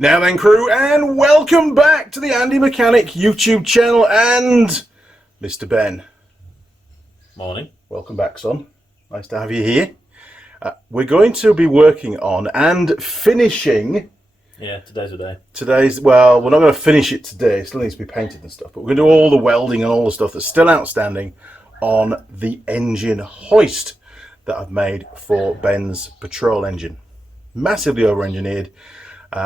Now then, crew, and welcome back to the Andy Mechanic YouTube channel and Mr. Ben. Morning. Welcome back, son. Nice to have you here. We're going to be working on and finishing... Yeah, today's the day. Well, we're not going to finish it today. It still needs to be painted and stuff. But we're going to do all the welding and all the stuff that's still outstanding on the engine hoist that I've made for Ben's Patrol engine. Massively over-engineered.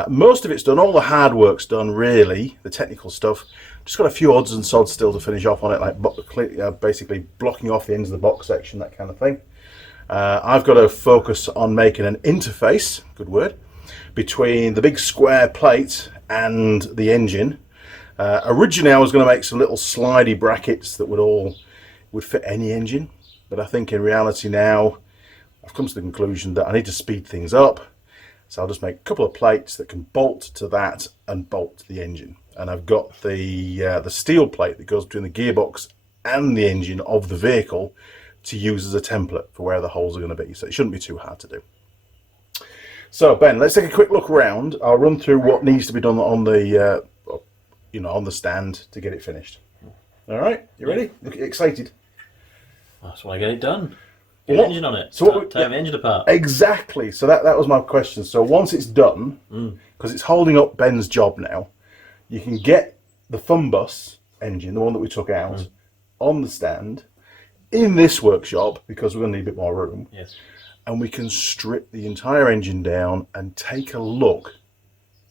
Most of it's done. All the hard work's done, really. The technical stuff. Just got a few odds and sods still to finish off on it, like basically blocking off the ends of the box section, that kind of thing. I've got to focus on making an interface, good word, between the big square plate and the engine. Originally I was going to make some little slidey brackets that would fit any engine, but I think in reality now I've come to the conclusion that I need to speed things up, so I'll just make a couple of plates that can bolt to that and bolt to the engine. And I've got the steel plate that goes between the gearbox and the engine of the vehicle to use as a template for where the holes are going to be, so it shouldn't be too hard to do. So Ben, let's take a quick look around. I'll run through what needs to be done on the on the stand to get it finished. All right, you ready? Look excited. That's why I get it done. Get the engine on it. So take the engine apart. Exactly. So that was my question. So once it's done, because it's holding up Ben's job now, you can get the fun bus engine, the one that we took out, on the stand in this workshop because we're going to need a bit more room. Yes. And we can strip the entire engine down and take a look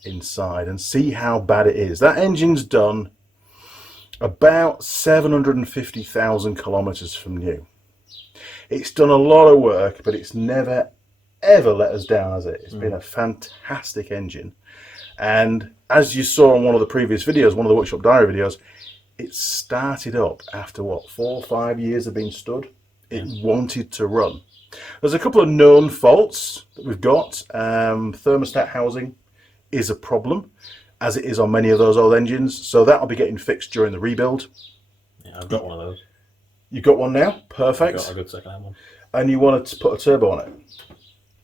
inside and see how bad it is. That engine's done about 750,000 kilometers from new. It's done a lot of work, but it's never ever let us down, has it? It's been a fantastic engine. And as you saw in one of the previous videos, one of the workshop diary videos, it started up after what, 4 or 5 years of being stood. It wanted to run. There's a couple of known faults that we've got. Thermostat housing is a problem, as it is on many of those old engines. So that'll be getting fixed during the rebuild. Yeah, I've got one of those. You've got one now? Perfect. I've got a good second-hand one. And you wanted to put a turbo on it?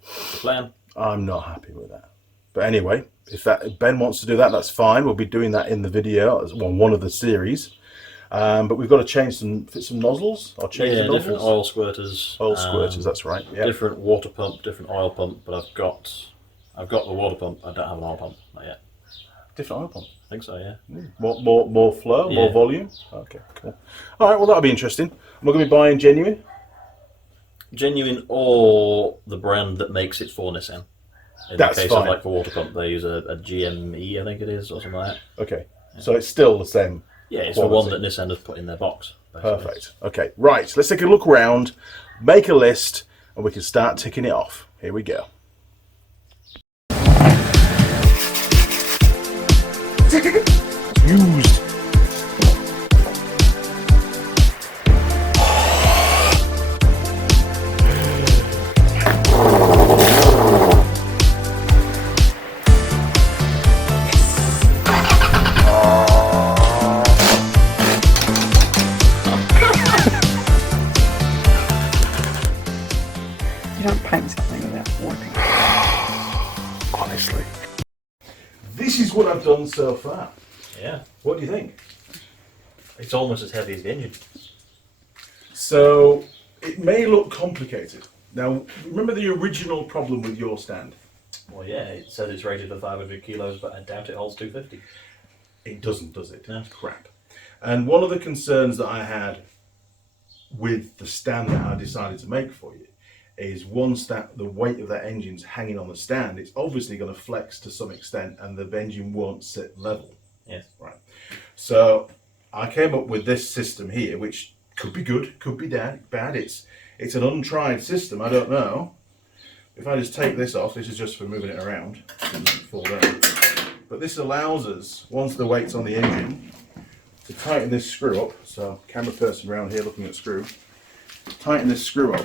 That's the plan. I'm not happy with that. But anyway, if Ben wants to do that, that's fine. We'll be doing that in the video, as one of the series. But we've got to fit some nozzles. I'll change the nozzles. Different oil squirters. Oil squirters, that's right. Yeah. Different water pump, different oil pump. But I've got the water pump. I don't have an oil pump, not yet. Different oil pump. I think so, yeah. More flow, more volume. Okay, cool. All right, well that'll be interesting. We're going to be buying genuine. Genuine or the brand that makes it for Nissan. In That's the case fine. of like for water pump, they use a GME, I think it is, or something like that. Okay, so it's still the same. Yeah, it's quality. the one that Nissan has put in their box. Basically. Perfect. Okay, right. Let's take a look around, make a list, and we can start ticking it off. Here we go. Used. You don't paint something without wiping. Honestly. This is what I've done so far. Yeah. What do you think? It's almost as heavy as the engine. So, it may look complicated. Now, remember the original problem with your stand? Well, yeah, it says it's rated for 500 kilos, but I doubt it holds 250. It doesn't, does it? No. Crap. And one of the concerns that I had with the stand that I decided to make for you is once that the weight of that engine's hanging on the stand, it's obviously going to flex to some extent and the engine won't sit level. Yes. Right. So I came up with this system here, which could be good, could be bad. It's an untried system, I don't know. If I just take this off, this is just for moving it around. It doesn't fall down. But this allows us, once the weight's on the engine, to tighten this screw up. So camera person around here looking at screw. Tighten this screw up.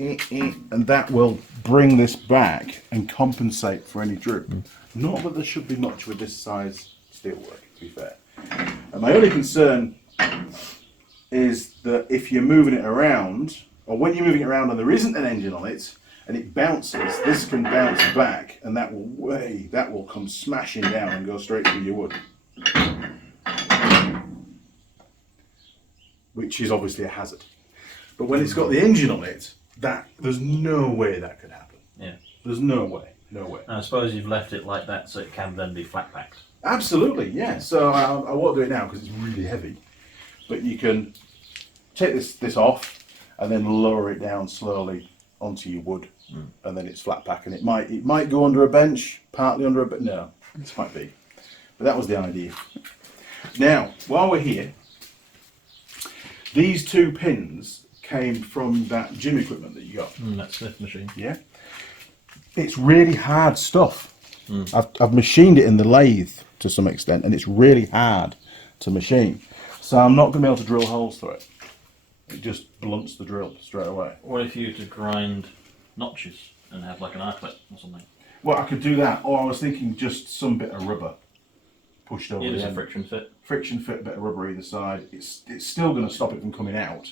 And that will bring this back and compensate for any droop. Not that there should be much with this size steelwork, to be fair. And my only concern is that if you're moving it around, or when you're moving it around and there isn't an engine on it, and it bounces, this can bounce back, and that will come smashing down and go straight through your wood. Which is obviously a hazard. But when it's got the engine on it, there's no way that could happen. Yeah. There's no way. No way. I suppose you've left it like that so it can then be flat packed. Absolutely, yeah. So I won't do it now because it's really heavy. But you can take this off and then lower it down slowly onto your wood, and then it's flat pack. And it might go under a bench, partly under a bench. No, this might be. But that was the idea. Now, while we're here, these 2 pins came from that gym equipment that you got. That Smith machine. Yeah. It's really hard stuff. I've machined it in the lathe to some extent, and it's really hard to machine. So I'm not going to be able to drill holes through it. It just blunts the drill straight away. What if you were to grind notches and have like an eyelet or something? Well, I could do that, or I was thinking just some bit of rubber pushed over Yeah, the just a end. friction fit. Friction fit, bit of rubber either side. It's still going to stop it from coming out,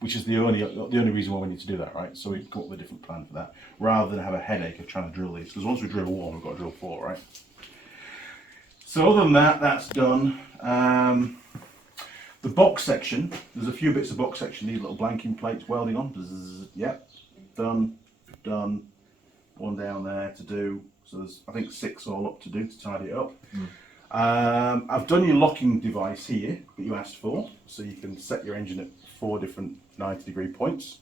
which is the only reason why we need to do that, right? So we can come up with a different plan for that, rather than have a headache of trying to drill these. Because once we drill 1, we've got to drill 4, right? So other than that, that's done. The box section, there's a few bits of box section, these little blanking plates welding on. Bzzz, yep, done. One down there to do. So there's, I think, 6 all up to do to tidy it up. I've done your locking device here that you asked for, so you can set your engine at 4 different 90-degree points.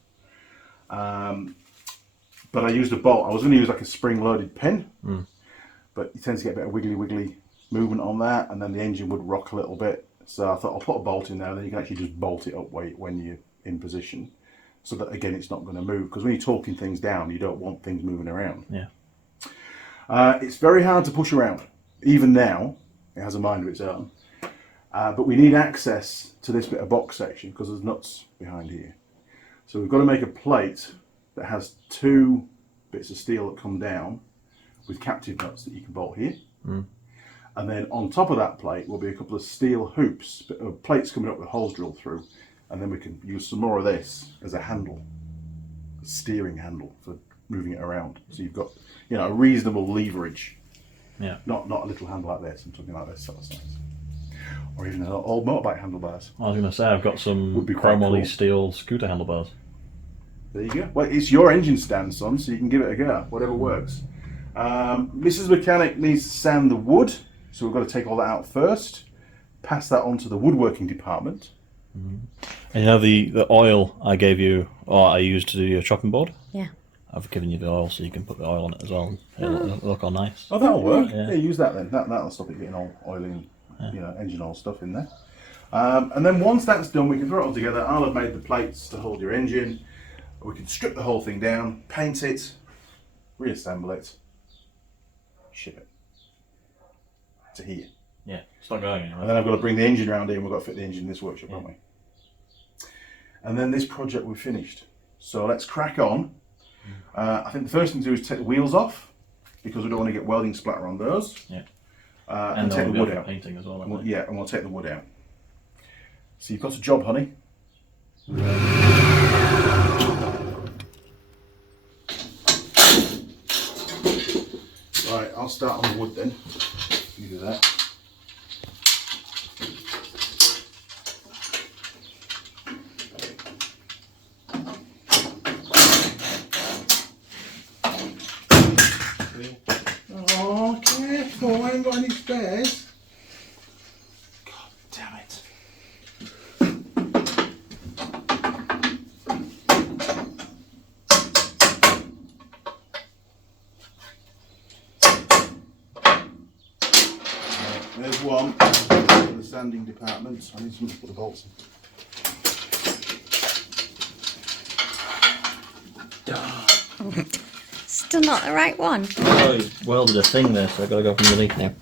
But I used a bolt. I was going to use like a spring-loaded pin, but you tend to get a bit of wiggly movement on that, and then the engine would rock a little bit. So I thought I'll put a bolt in there, and then you can actually just bolt it up when you're in position, so that again it's not going to move. Because when you're talking things down, you don't want things moving around. Yeah. It's very hard to push around, even now. It has a mind of its own, but we need access to this bit of box section because there's nuts behind here. So we've got to make a plate that has 2 bits of steel that come down with captive nuts that you can bolt here. And then on top of that plate will be a couple of steel hoops, plates coming up with holes drilled through, and then we can use some more of this as a handle, a steering handle for moving it around. So you've got, a reasonable leverage. Yeah. Not a little handle like this, I'm talking like this sort of size. Or even an old motorbike handlebars. I was going to say, I've got some Would be quite chromoly cool. steel scooter handlebars. There you go. Well, it's your engine stand, son, so you can give it a go, whatever works. Mrs. Mechanic needs to sand the wood, so we've got to take all that out first, pass that on to the woodworking department. And the oil I gave you, or I used to do your chopping board? Yeah. I've given you the oil so you can put the oil on it as well. It'll look all nice. Oh, that'll work. Yeah. Yeah, use that then. That'll stop it getting all oily and engine oil stuff in there. And then once that's done, we can throw it all together. I'll have made the plates to hold your engine. We can strip the whole thing down, paint it, reassemble it, ship it to here. Yeah, it's not going And anywhere. then I've got to bring the engine around here, and we've got to fit the engine in this workshop, haven't we? And then this project we've finished. So let's crack on. I think the first thing to do is take the wheels off, because we don't want to get welding splatter on those. Yeah. And take the there'll wood be out. painting as well. And won't we'll, yeah, and we'll take the wood out. So you've got a job, honey. Right, I'll start on the wood then. You do that. Oh, careful, I ain't got any spares. God damn it. There's one for the sanding department. I need something to put the bolts in. Still not the right one. Oh, he's welded a thing there, so I've got to go from underneath now.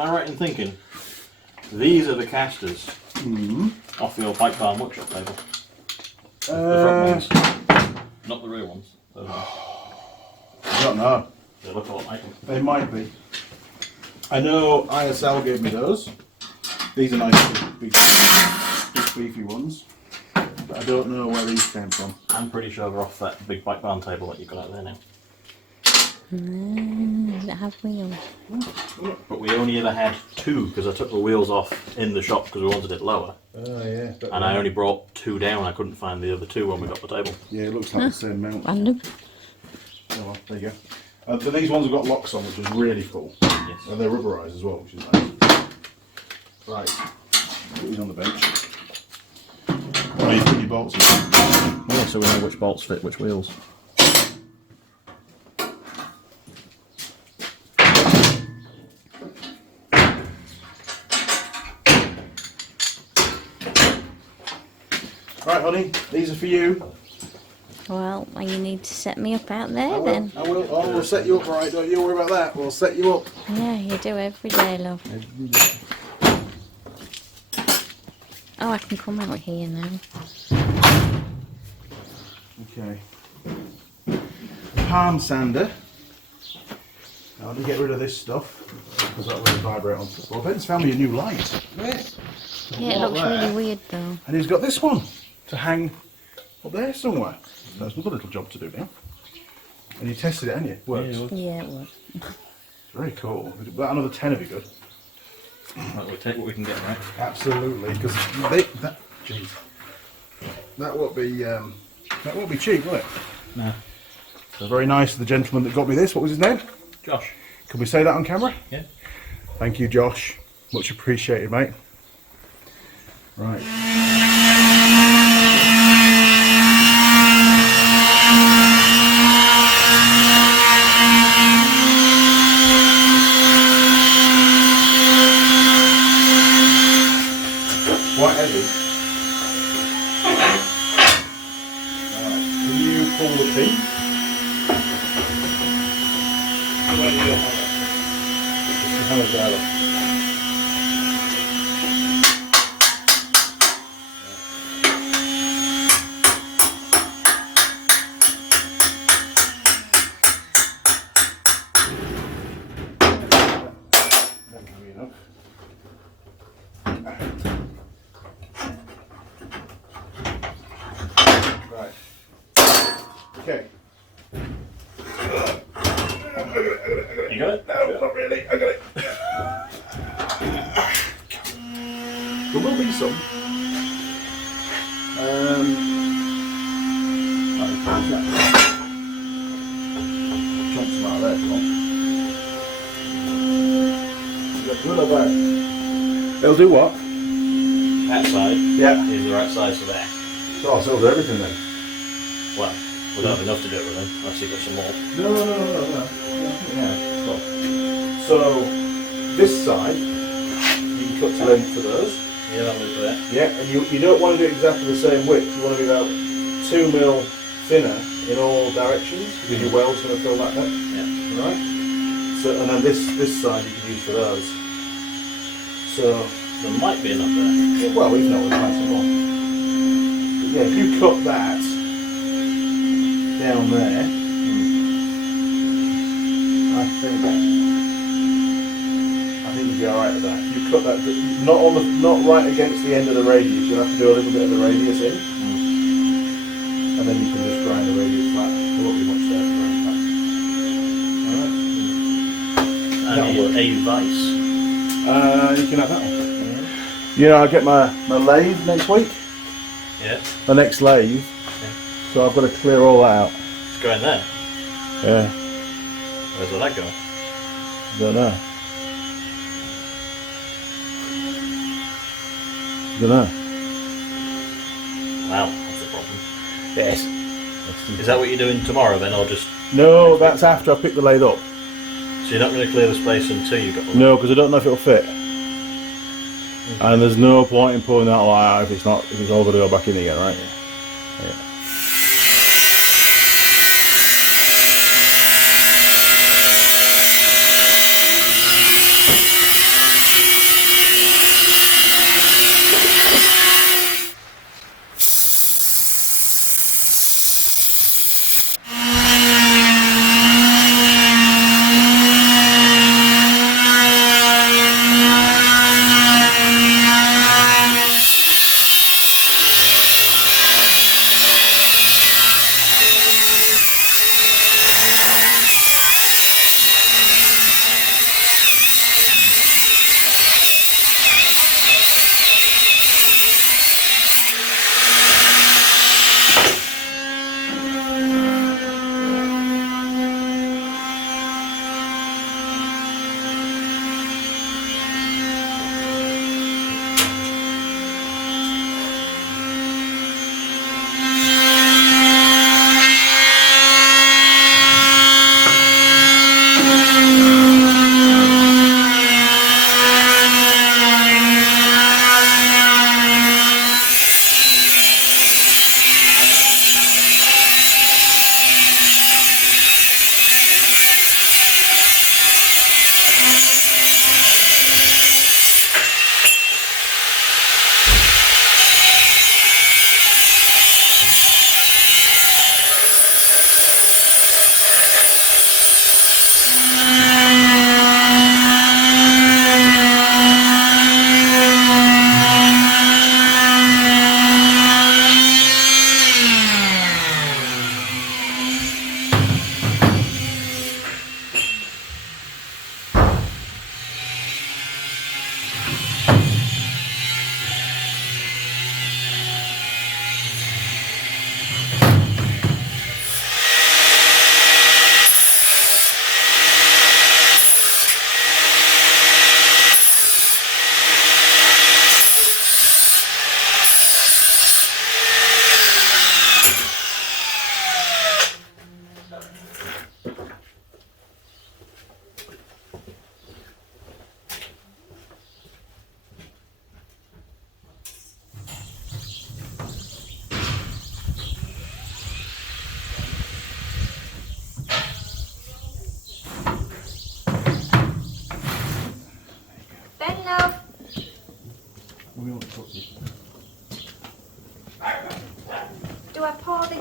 I right in thinking these are the casters off the old bike bar and workshop table? The front ones, not the rear ones. Those ones. I don't know. They look a lot like them. They might be. I know ISL gave me those. These are nice big beefy ones. But I don't know where these came from. I'm pretty sure they're off that big bike barn table that you've got out there now. Does it have wheels? But we only ever had 2 because I took the wheels off in the shop because we wanted it lower. Oh yeah. And I only brought 2 down. I couldn't find the other 2 when we got the table. Yeah, it looks like the same mount. Random. Oh, well, there you go. So these ones have got locks on, which is really cool. Yes. And they're rubberised as well, which is nice. Right. Put these on the bench. Oh, you put your bolts in. Oh, so we know which bolts fit which wheels. Right, honey, these are for you. Well, you need to set me up out there then. I will. Oh, we'll set you up, right? Don't you worry about that. We'll set you up. Yeah, you do every day, love. Oh, I can come out here now. Okay. Palm sander. Now, let me get rid of this stuff because that will vibrate on. Well, Ben's found me a new light. Right. Yeah, it looks really weird though. And he's got this one to hang up there somewhere. So that's another little job to do now. And you tested it, haven't you? Works. Yeah, it was. Very cool. About another 10 would be good. Right, we'll take what we can get, right? Absolutely, because that won't be cheap, will it? No. So very nice of the gentleman that got me this. What was his name? Josh. Can we say that on camera? Yeah. Thank you, Josh. Much appreciated, mate. Right. Quite heavy. Alright, can you pull the pin? Where do you have it? Just the hammer's dial up. Right. Okay. You got it? No, not really. I got it. There will be some. Chunk some out of there, come on. Is that good or bad? It'll do what? That side Yeah. is the right size for that. Oh, so it'll do everything then. Well, we don't have enough to do it with them. I'll see if there's some more. No. Yeah, stop. So, this side, you can cut to length for those. Yeah, that'll do for that. Yeah, and you don't want to do it exactly the same width. You want to be about 2 mil thinner in all directions because your weld's going to fill that bit. Yeah. Right? So, and then this side you can use for those. So, There might be enough there. yeah, well, even though we're trying some more. But yeah, if you cut that down there, I think you'd be alright with that. You cut that not right against the end of the radius. You'll have to do a little bit of the radius in, and then you can just grind the radius flat. There won't be much there to grind flat. Alright. That'll work. And a vice. You can have that one. You know, I get my lathe next week. Yeah. The next lathe. So I've got to clear all that out. It's going there. Yeah. Where's all that go? Don't know. Wow, that's the problem. Yes. Is that what you're doing tomorrow then, or just... No, that's after I pick the lathe up. So you're not going to clear the space until you've got the... No, because I don't know if it'll fit. And there's no point in pulling that light out if it's all going to go back in again, right? Yeah.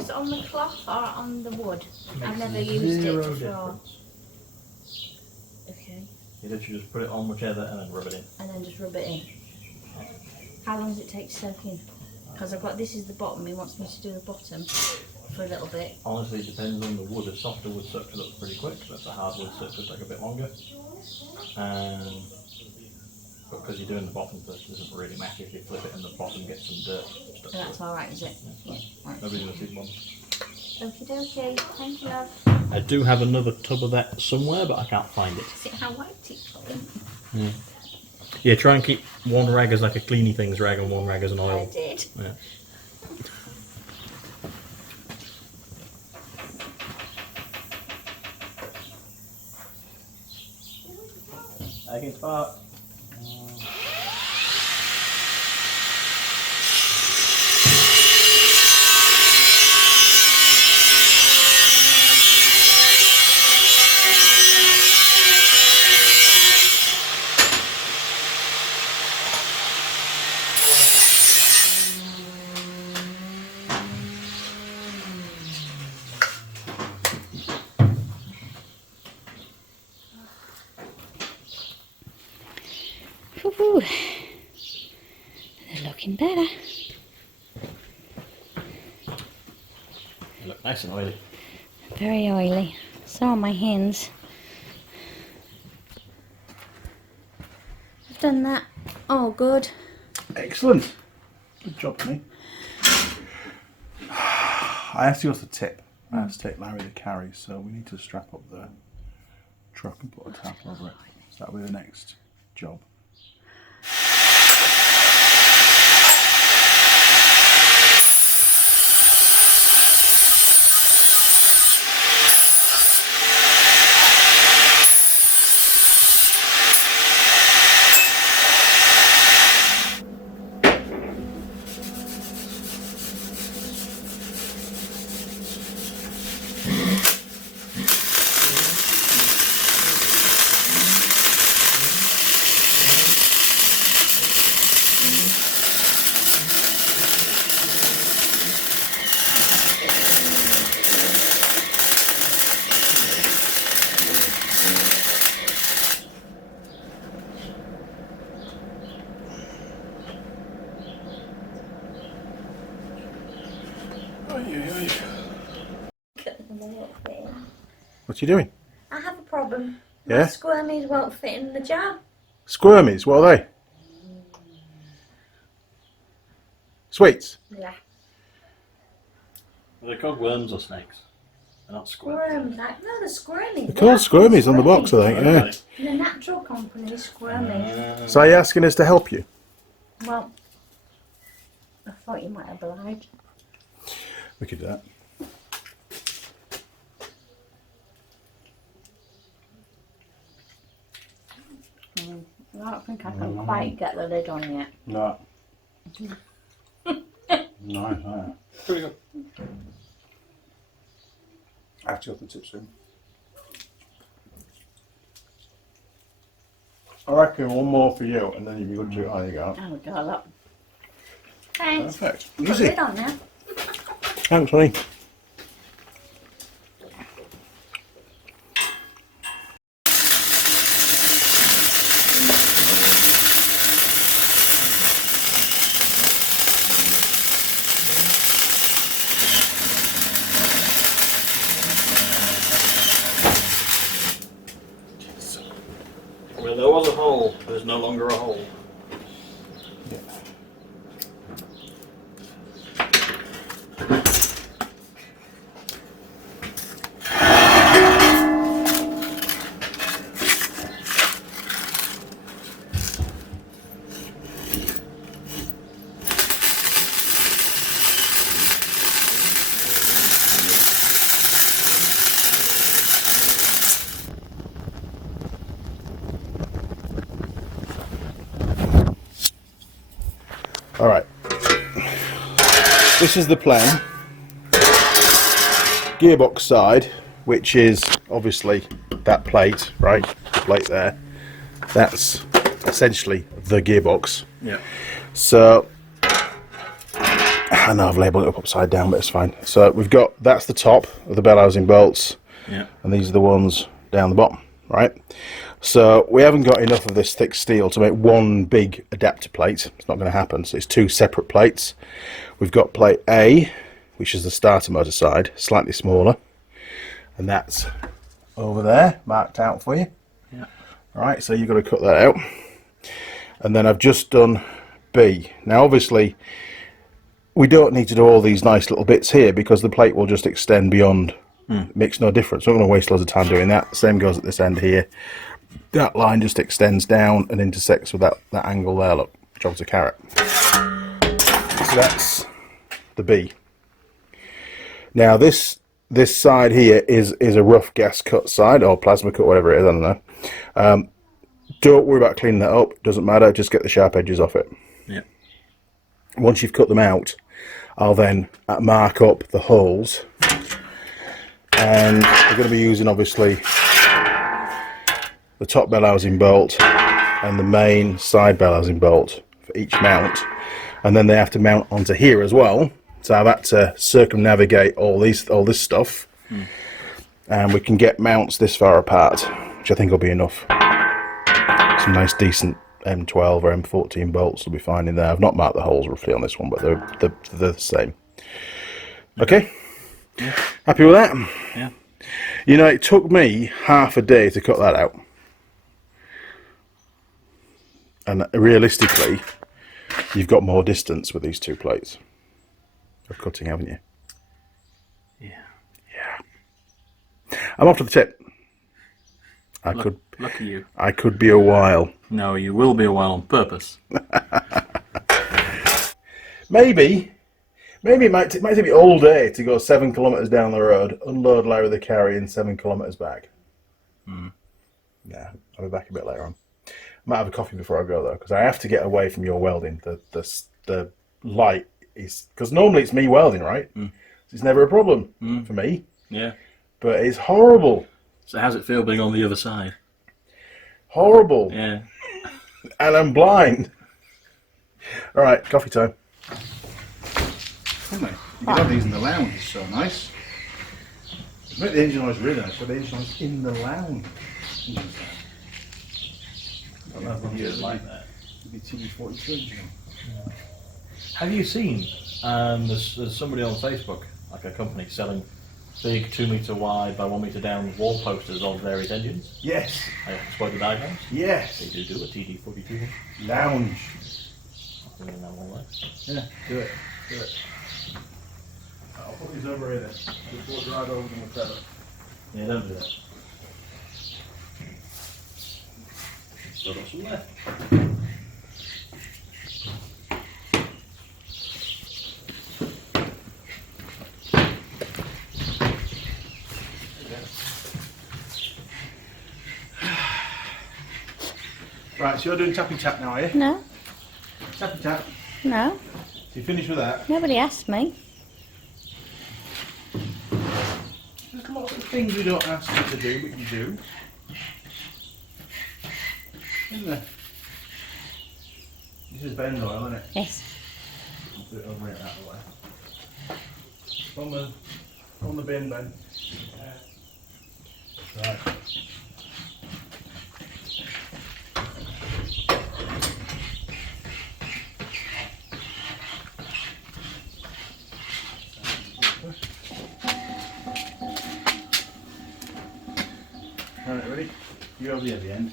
goes on the cloth or on the wood? I've never used it before. Difference. Okay. You literally just put it on whichever and then rub it in. And then just rub it in. How long does it take to soak in? Because I've got, this is the bottom, he wants me to do the bottom for a little bit. Honestly, it depends on the wood. A softer wood soaks it up pretty quick, but a hard wood soaks it take a bit longer. But because you're doing the bottom first, it doesn't really matter if you flip it and the bottom gets some dirt. So that's alright, is it? Yeah. Right. Nobody's going to see the bottom. Okie dokie, thank you, love. I do have another tub of that somewhere, but I can't find it. See how white it's going? Yeah, try and keep one rag as like a cleany things rag and one rag as an I oil. did. Yeah. I can spot. Woo-hoo. They're looking better. They look nice and oily. Very oily. So are my hands. I've done that. Oh, good. Excellent. Good job, me. I have to go to the tip. I have to take Larry to carry, so we need to strap up the truck and put a tap over it. So that'll be the next job. What are you doing? I have a problem. Yeah? My squirmies won't fit in the jar. Squirmies, what are they? Sweets? Yeah. Are they called worms or snakes? They're not Squirms. squirms. No, they're squirmies. They're called squirmies on the box, I think, yeah. The natural company is squirmies. So are you asking us to help you? Well, I thought you might have lied. We could do that. I don't think I can quite get the lid on yet. No. No. Pretty good. I have to go to the tip soon. I reckon one more for you, and then you'll be good to. Oh, there you go. Oh, God, look. Thanks. Perfect. Put Easy. lid on now. Thanks, honey. Where there was a hole, there's no longer a hole. Alright. This is the plan. Gearbox side, which is obviously that plate, right? The plate there. That's essentially the gearbox. Yeah. So I know I've labelled it up upside down, but it's fine. So we've got, that's the top of the bell housing bolts, Yeah. and these are the ones down the bottom, right? So we haven't got enough of this thick steel to make one big adapter plate. It's not going to happen, so it's two separate plates. We've got plate A, which is the starter motor side, slightly smaller, and that's over there, marked out for you. Yeah. Right, so you've got to cut that out. And then I've just done B. Now obviously we don't need to do all these nice little bits here because the plate will just extend beyond. It makes no difference. We're not going to waste loads of time doing that. Same goes at this end here. That line just extends down and intersects with that angle there, look, jogs a carrot. So that's the B. Now this side here is a rough gas cut side, or plasma cut, whatever it is, I don't know. Don't worry about cleaning that up, doesn't matter, just get the sharp edges off it. Yeah. Once you've cut them out, I'll then mark up the holes, and we're going to be using obviously the top bell housing bolt and the main side bell housing bolt for each mount, and then they have to mount onto here as well, so I've had to circumnavigate all this stuff, and we can get mounts this far apart, which I think will be enough. Some nice decent M12 or M14 bolts will be fine in there. I've not marked the holes roughly on this one, but they're the same. Okay? Yeah. Happy with that? Yeah. You know, it took me half a day to cut that out. And realistically, you've got more distance with these two plates of cutting, haven't you? Yeah. Yeah. I'm off to the tip. Lucky you. I could be a while. No, you will be a while on purpose. Maybe it might take me all day to go 7 kilometres down the road, unload Larry the carry, and 7 kilometres back. Yeah, I'll be back a bit later on. I might have a coffee before I go though, because I have to get away from your welding. The light is, because normally it's me welding, right? It's never a problem for me. Yeah. But it's horrible. So how's it feel being on the other side? Horrible. Yeah. And I'm blind. All right, coffee time. Isn't they? You can have these in the lounge. It's so nice. Make the engine noise really nice. So the engine noise in the lounge. I don't know if you like that. The TD42 engine. Have you seen? There's somebody on Facebook, like a company selling big 2 metre wide by 1 metre down wall posters of various engines. Yes. I explode the diagrams. Yes. They do a TD42 one. Lounge. I'll put it in that one way. Yeah, do it. Do it. I'll put these over here then. Just walk right over them with that. Yeah, don't do that. Still got some left. Right, so you're doing tappy tap now, are you? No, Tappy tap. no, So you finished with that? nobody asked me. There's lots of things we don't ask you to do, but you do. Isn't there? This is Ben's oil, isn't it? Yes. I'll put it over here that way. On the bin, Ben. Right. Alright, ready? You're over here at the end.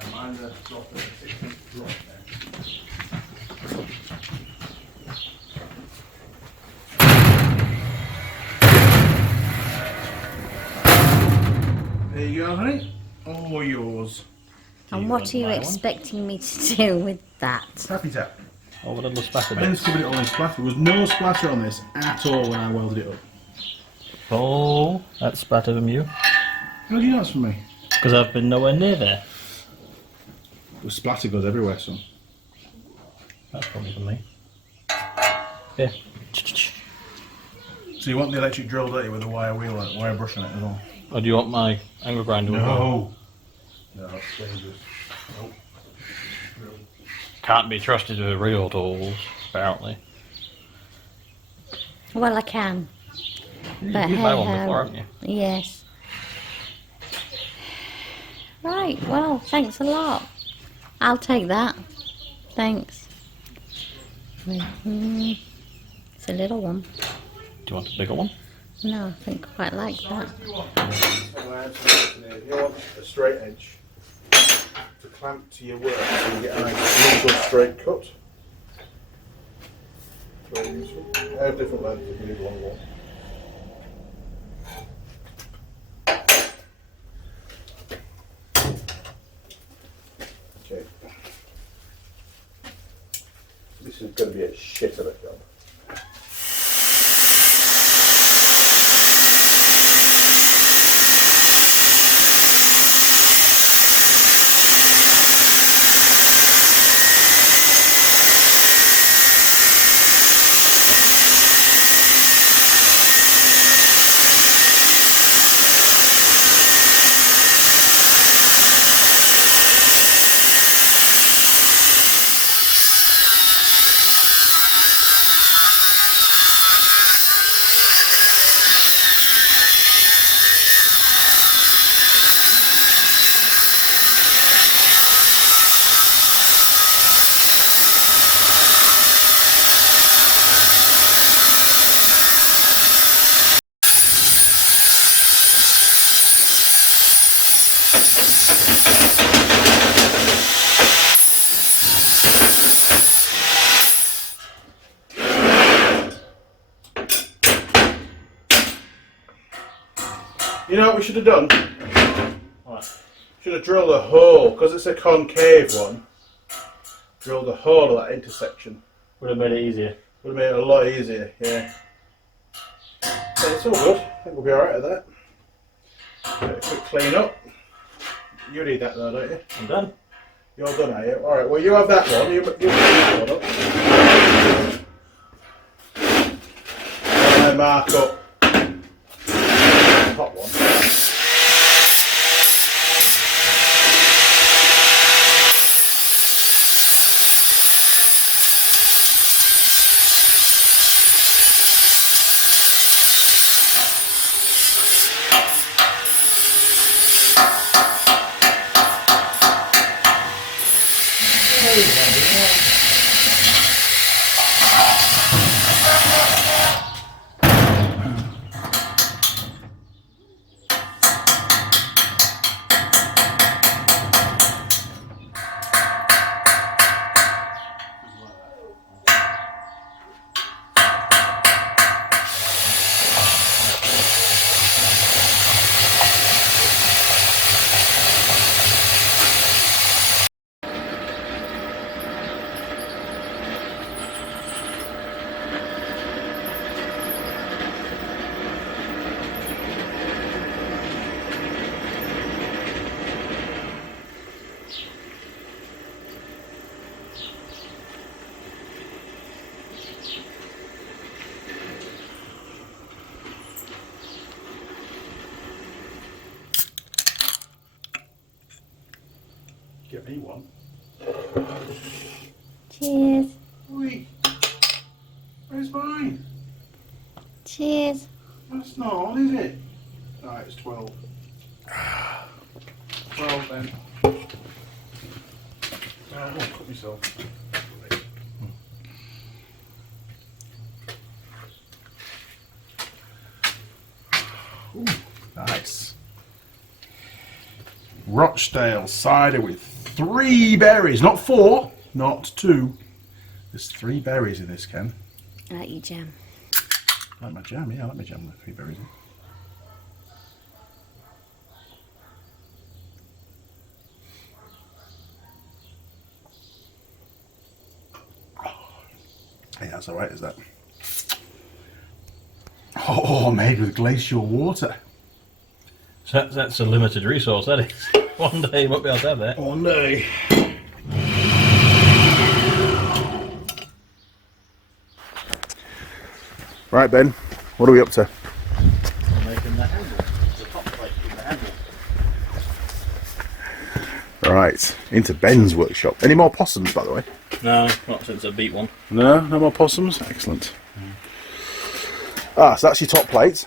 And mine's a drop of a 6-inch drop there. There you go, honey. All yours. And what are you expecting me to do with that? Tappy tap. Oh, a little splatter bit. Ben's covered it all in splatter. There was no splatter on this at all when I welded it up. Oh, that's splatter from you. How do you know that's from me? Because I've been nowhere near there. The splatter goes everywhere, son. That's probably from me. Yeah. So you want the electric drill, don't you, with a wire wheel on it, wire brush on it as well? Or do you want my angle grinder? as well? No. No, that's dangerous. Nope. Really. Can't be trusted with real tools, apparently. Well, I can. But You've hey had one ho. before, haven't you? Yes. Right, well, thanks a lot. I'll take that. Thanks. It's a little one. Do you want a bigger one? No, I think I quite like that. You want a straight edge to clamp to your work so you get a nice good straight cut. Very useful. I have different lengths if you need a long one. Okay. This is going to be a shit of a job. You know what we should have done? What? Should have drilled a hole, because it's a concave one. Drilled a hole at that intersection. Would have made it easier. Would have made it a lot easier, yeah. But it's all good. I think we'll be alright at that. Get a quick clean up. You need that though, don't you? I'm done. You're done, are you? Alright, well you have that one. You pick that one up. And I mark up the top one. Get me one. Cheers. Wait. Where's mine? Cheers. That's not on, is it? Alright, it's 12. 12 then. I won't cut myself. Ooh, nice. Rochdale cider with 3 berries, not 4, not 2. There's 3 berries in this can. I like your jam. I like my jam, yeah, I like my jam with 3 berries in. Yeah, that's alright, is that? Oh, made with glacial water. So that's a limited resource, that is. One day you won't be able to have that. One day. Right, Ben, what are we up to? I'm making the handle. The top plate with the handle. Right, into Ben's workshop. Any more possums, by the way? No, not since I beat one. No, no more possums. Excellent. Ah, so that's your top plate.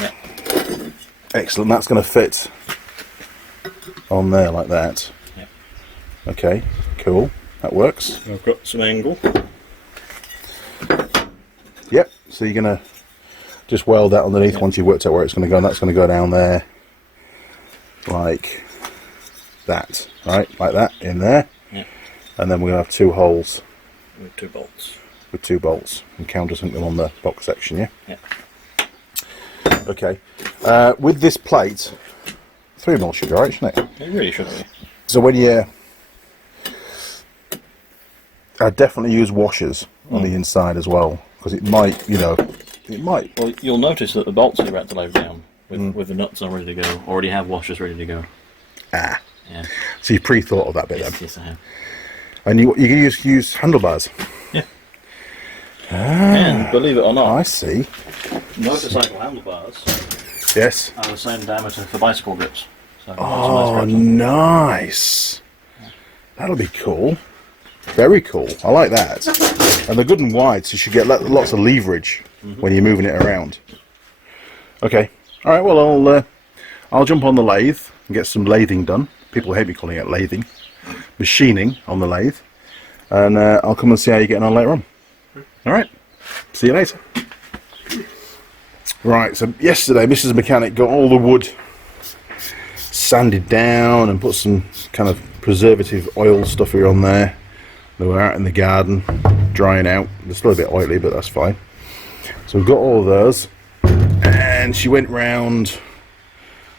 Yeah. Excellent. That's going to fit on there like that. Yeah. Okay, cool. That works. I've got some angle. Yep. So you're going to just weld that underneath once you've worked out where it's going to go, and that's going to go down there like that, right? Like that in there. Yeah. And then we're going to have 2 holes With 2 bolts. with 2 bolts and countersink them on the box section, yeah? Yeah. Okay. With this plate, 3mm should be alright, shouldn't it? It really should be. So when you... I definitely use washers on the inside as well, because it might, you know, it might... Well, you'll notice that the bolts are about to lay down with the nuts all ready to go. Already have washers ready to go. Ah. Yeah. So you pre-thought of that bit Yes, then. yes, I have. And you can use handlebars. Yeah. And believe it or I not, see. motorcycle handlebars Yes. are the same diameter for bicycle grips. So Oh, that's a nice nice. That'll be cool. Very cool. I like that. And they're good and wide, so you should get lots of leverage when you're moving it around. Okay. All right. Well, I'll jump on the lathe and get some lathing done. People hate me calling it lathing. Machining on the lathe, and I'll come and see how you're getting on later on. All right. See you later. Right. So yesterday, Mrs. Mechanic got all the wood sanded down and put some kind of preservative oil stuff here on there. They were out in the garden drying out. They're still a bit oily, but that's fine. So we've got all of those, and she went round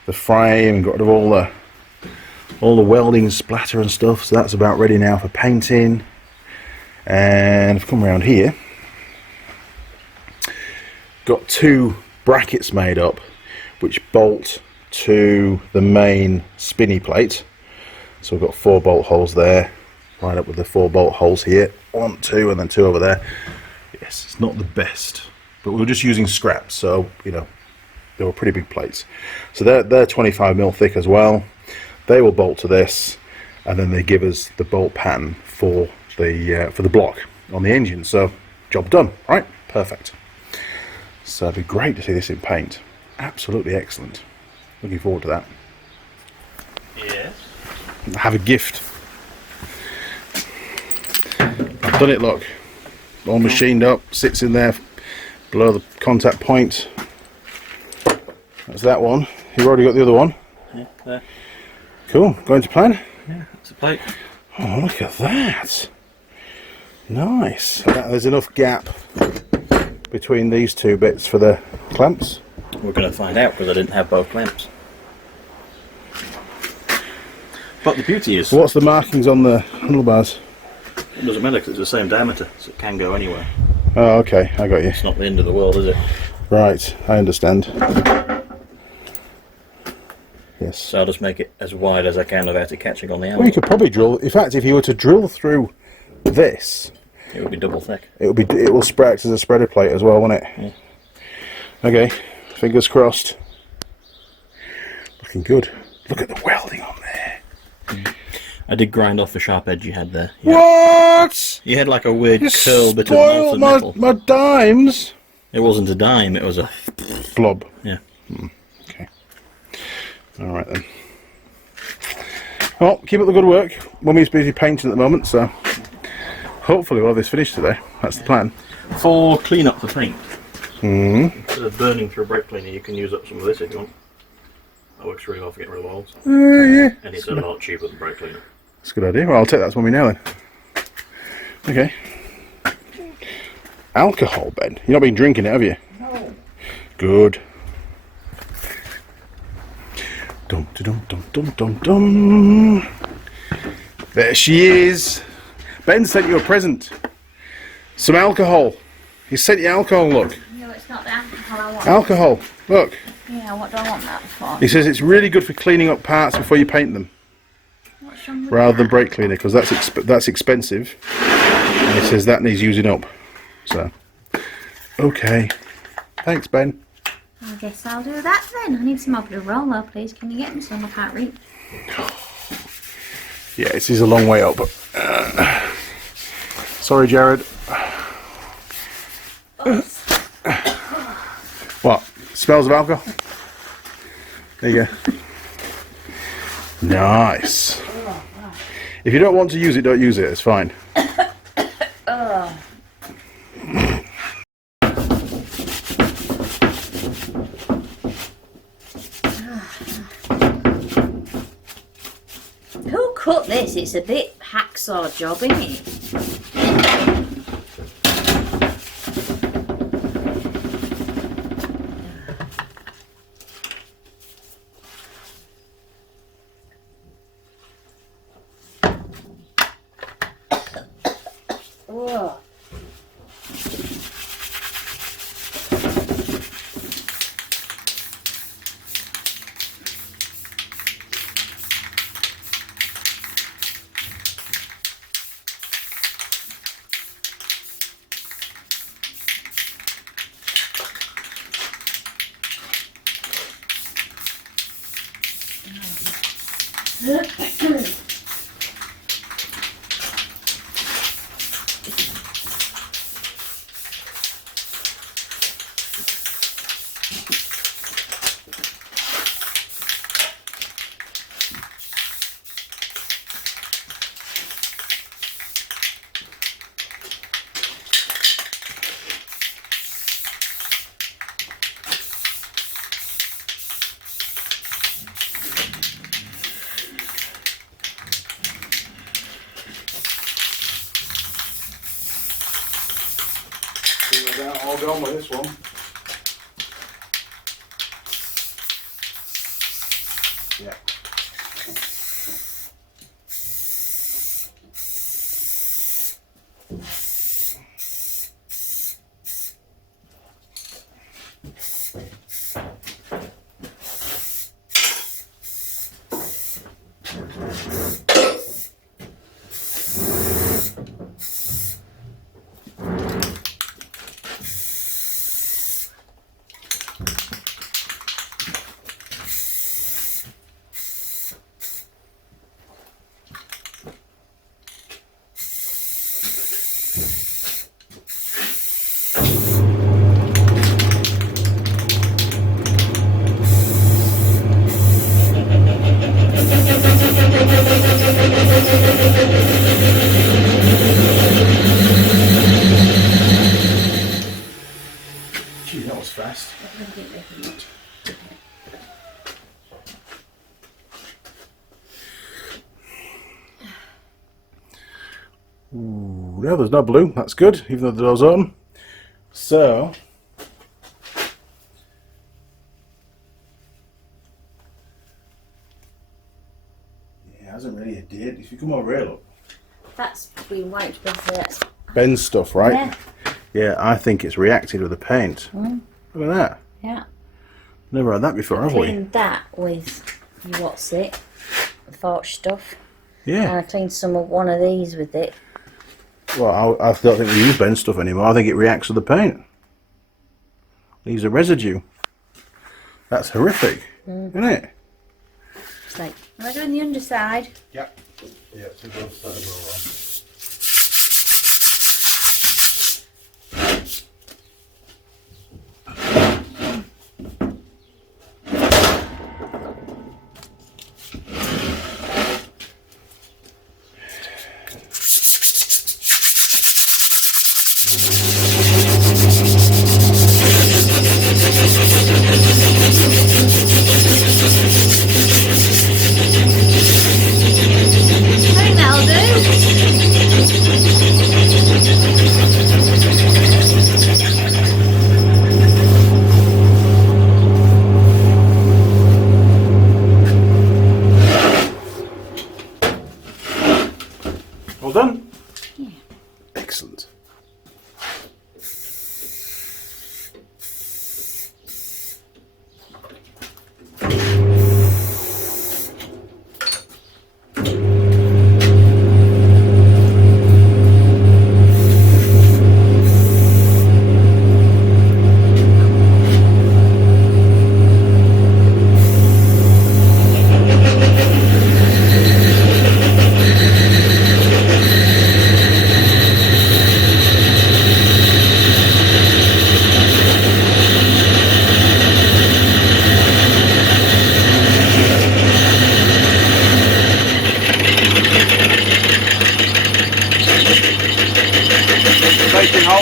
the frame and got rid of all the welding splatter and stuff. So that's about ready now for painting. And I've come around here, got 2 brackets made up which bolt to the main spinny plate. So we've got 4 bolt holes there, right up with the 4 bolt holes here. 1, 2, and then 2 over there. Yes, it's not the best, but we were just using scraps, so you know they were pretty big plates. So they're 25mm thick as well. They will bolt to this, and then they give us the bolt pattern for the block on the engine. So job done, right? Perfect. So it'd be great to see this in paint. Absolutely excellent. Looking forward to that. Yes. I have a gift. I've done it, look. All machined up, sits in there below the contact point. That's that one. You've already got the other one. Yeah, there. Cool. Going to plan? Yeah, it's a plate. Oh, look at that. Nice. There's enough gap between these 2 bits for the clamps. We're going to find out because I didn't have both clamps. But the beauty is, What's the markings on the handlebars? it doesn't matter because it's the same diameter, so it can go anywhere. Oh, okay. I got you. It's not the end of the world, is it? Right. I understand. Yes. So I'll just make it as wide as I can without it catching on the Well, you angle. could probably drill. In fact, if you were to drill through this, It would be double thick. it will spread as a spreader plate as well, won't it? Yeah. Okay. Fingers crossed. Looking good. Look at the welding on there. I did grind off the sharp edge you had there. What? You had like a weird You curl bit of spoiled melted metal. my dimes. It wasn't a dime, it was a... Blob. Yeah. Okay. All right then. Well, keep up the good work. Mummy's busy painting at the moment, so hopefully we'll have this finished today. That's the plan. For clean up the paint, instead of burning through a brake cleaner, you can use up some of this if you want. That works really well for getting rid of oils. Yeah. And it's a lot cheaper than brake cleaner. That's a good idea. Well, I'll take that to Mummy now then. Okay. Alcohol, Ben. You've not been drinking it, have you? No. Good. Dum dum dum dum dum dum. There she is. Ben sent you a present. Some alcohol. He sent you alcohol, look. No, it's not the alcohol I want. Alcohol. Look. Yeah, what do I want that for? He says it's really good for cleaning up parts before you paint them, What's wrong with rather than that? brake cleaner, because that's expensive. And he says that needs using up. So, okay. Thanks, Ben. I guess I'll do that then. I need some of the roller, please. Can you get me some? I can't reach. Yeah, it is a long way up. Sorry, Jared. What? Smells of alcohol? There you go. Nice. If you don't want to use it, don't use it. It's fine. Who cut this? It's a bit hacksaw job, isn't it? Oh. All gone with this one. Yeah. Gee, that was fast. Ooh, no, there's no blue. That's good, even though the door's open. So, yeah, it hasn't really adhered. If you come over here, look. That's been wiped with Ben's stuff, right? Yeah. Yeah, I think it's reacted with the paint. Look at that. Yeah. Never had that before, have we? Cleaned that with what's it? The forge stuff. Yeah. And I cleaned some of one of these with it. Well, I don't think we use Ben's stuff anymore. I think it reacts with the paint. Leaves a residue. That's horrific, isn't it? It's like, am I doing the underside? Yeah. Yeah, it's a good side as well. I think that'll do. All done? Yeah. Excellent.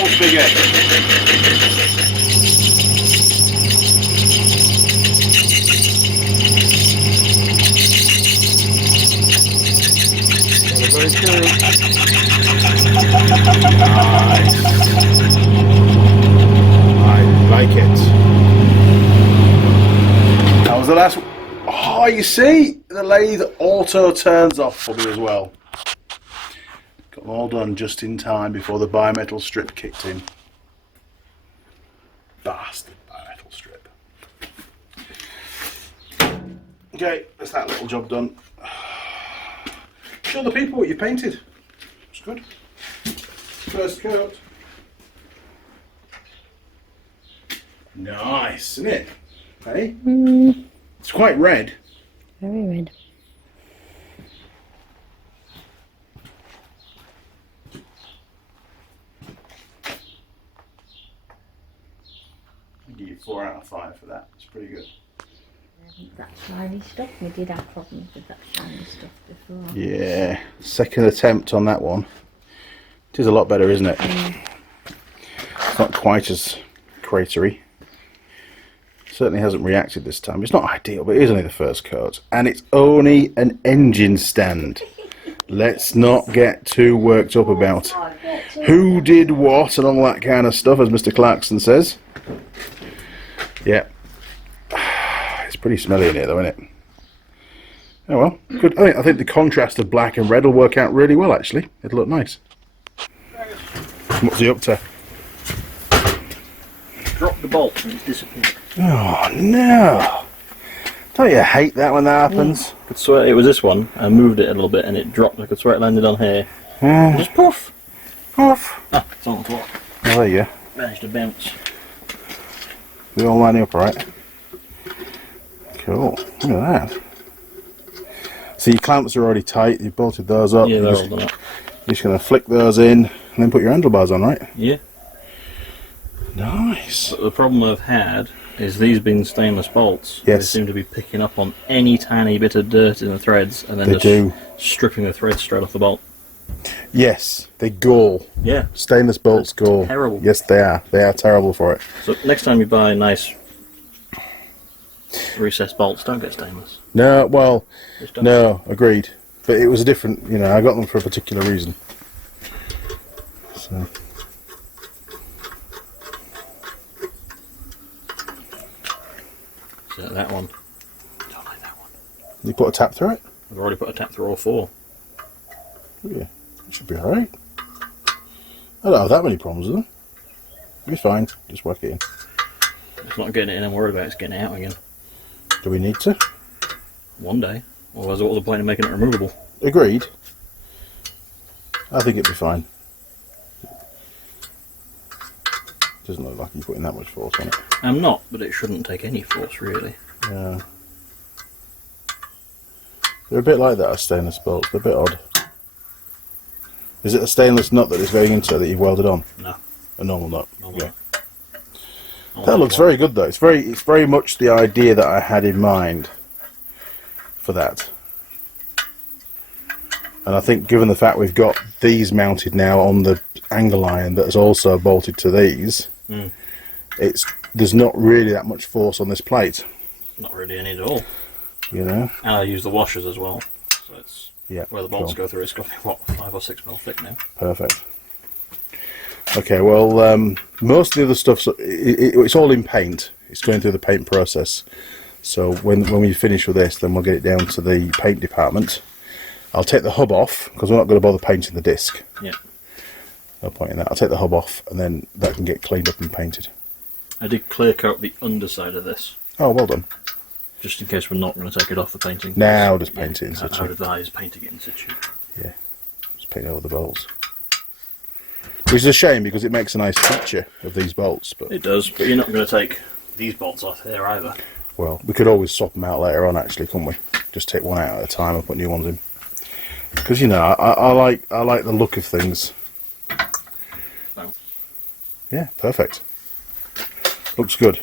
spigot. Very true. Nice. I like it. That was the last. Oh, you see, the lathe auto turns off for me as well. Got them all done just in time before the bimetal strip kicked in. Bastard bimetal strip. Okay, that's that little job done. Show the people what you painted. It's good. First coat. Nice, isn't it? Hey? It's quite red. Very red. I'll give you 4 out of 5 for that. It's pretty good. That shiny stuff. We did have problems with that shiny stuff before. Yeah, second attempt on that one. It is a lot better, isn't it? It's not quite as cratery. Certainly hasn't reacted this time. It's not ideal, but it is only the first coat. And it's only an engine stand. Let's not get too worked up about who did what and all that kind of stuff, as Mr. Clarkson says. Yeah. It's pretty smelly in here though, isn't it? Oh well, good. I think the contrast of black and red will work out really well actually. It'll look nice. What's he up to? Drop the bolt and it's disappeared. Oh no! Don't you hate that when that happens? I could swear it was this one. I moved it a little bit and it dropped. I could swear it landed on here. Just poof! Off! Ah, it's on the floor. Oh, there you go. Managed to bounce. We're all lining up right. Cool. Look at that. So your clamps are already tight. You've bolted those up. Yeah, they're all done up. You're just going to flick those in and then put your handlebars on, right? Yeah. Nice. But the problem I've had is these being stainless bolts. Yes. They seem to be picking up on any tiny bit of dirt in the threads and then They just do. stripping the threads straight off the bolt. Yes, they gall. Yeah. Stainless bolts That's gall. terrible. Yes, they are. They are terrible for it. So next time you buy nice recessed bolts, don't get stainless. No, well, Just don't. no, agreed. But it was a different, you know, I got them for a particular reason. So. So that one. Don't like that one. You put a tap through it? I've already put a tap through all 4. Yeah, it should be alright. I don't have that many problems with them. It'll be fine, just work it in. It's not getting it in, I'm worried about it's getting it out again. Do we need to? One day. Otherwise, what was the point of making it removable? Agreed. I think it'd be fine. Doesn't look like you're putting that much force on it. I'm not, but it shouldn't take any force, really. Yeah. They're a bit like that, stainless bolts. They're a bit odd. Is it a stainless nut that is going into that you've welded on? No. A normal nut. Normal Yeah. nut. That looks very good though. It's very much the idea that I had in mind for that. And I think given the fact we've got these mounted now on the angle iron that is also bolted to these, there's not really that much force on this plate. Not really any at all. You know? And I use the washers as well. So it's Yeah. where the bolts cool. go through, it's got to be, what, 5 or 6 mil thick now. Perfect. Okay, well, most of the other stuff's it's all in paint. It's going through the paint process. So when we finish with this, then we'll get it down to the paint department. I'll take the hub off because we're not going to bother painting the disc. Yeah. No point in that. I'll take the hub off and then that can get cleaned up and painted. I did clear coat the underside of this, Oh, well done. just in case we're not going to take it off the painting. Now just paint it in I would situ. advise painting it in situ. Yeah, just paint over the bolts. Which is a shame because it makes a nice feature of these bolts. But It does, but you're not going to take these bolts off here either. well, we could always swap them out later on. Actually, couldn't we? Just take one out at a time and put new ones in. Because you know, I like the look of things. So, Yeah, perfect. Looks good.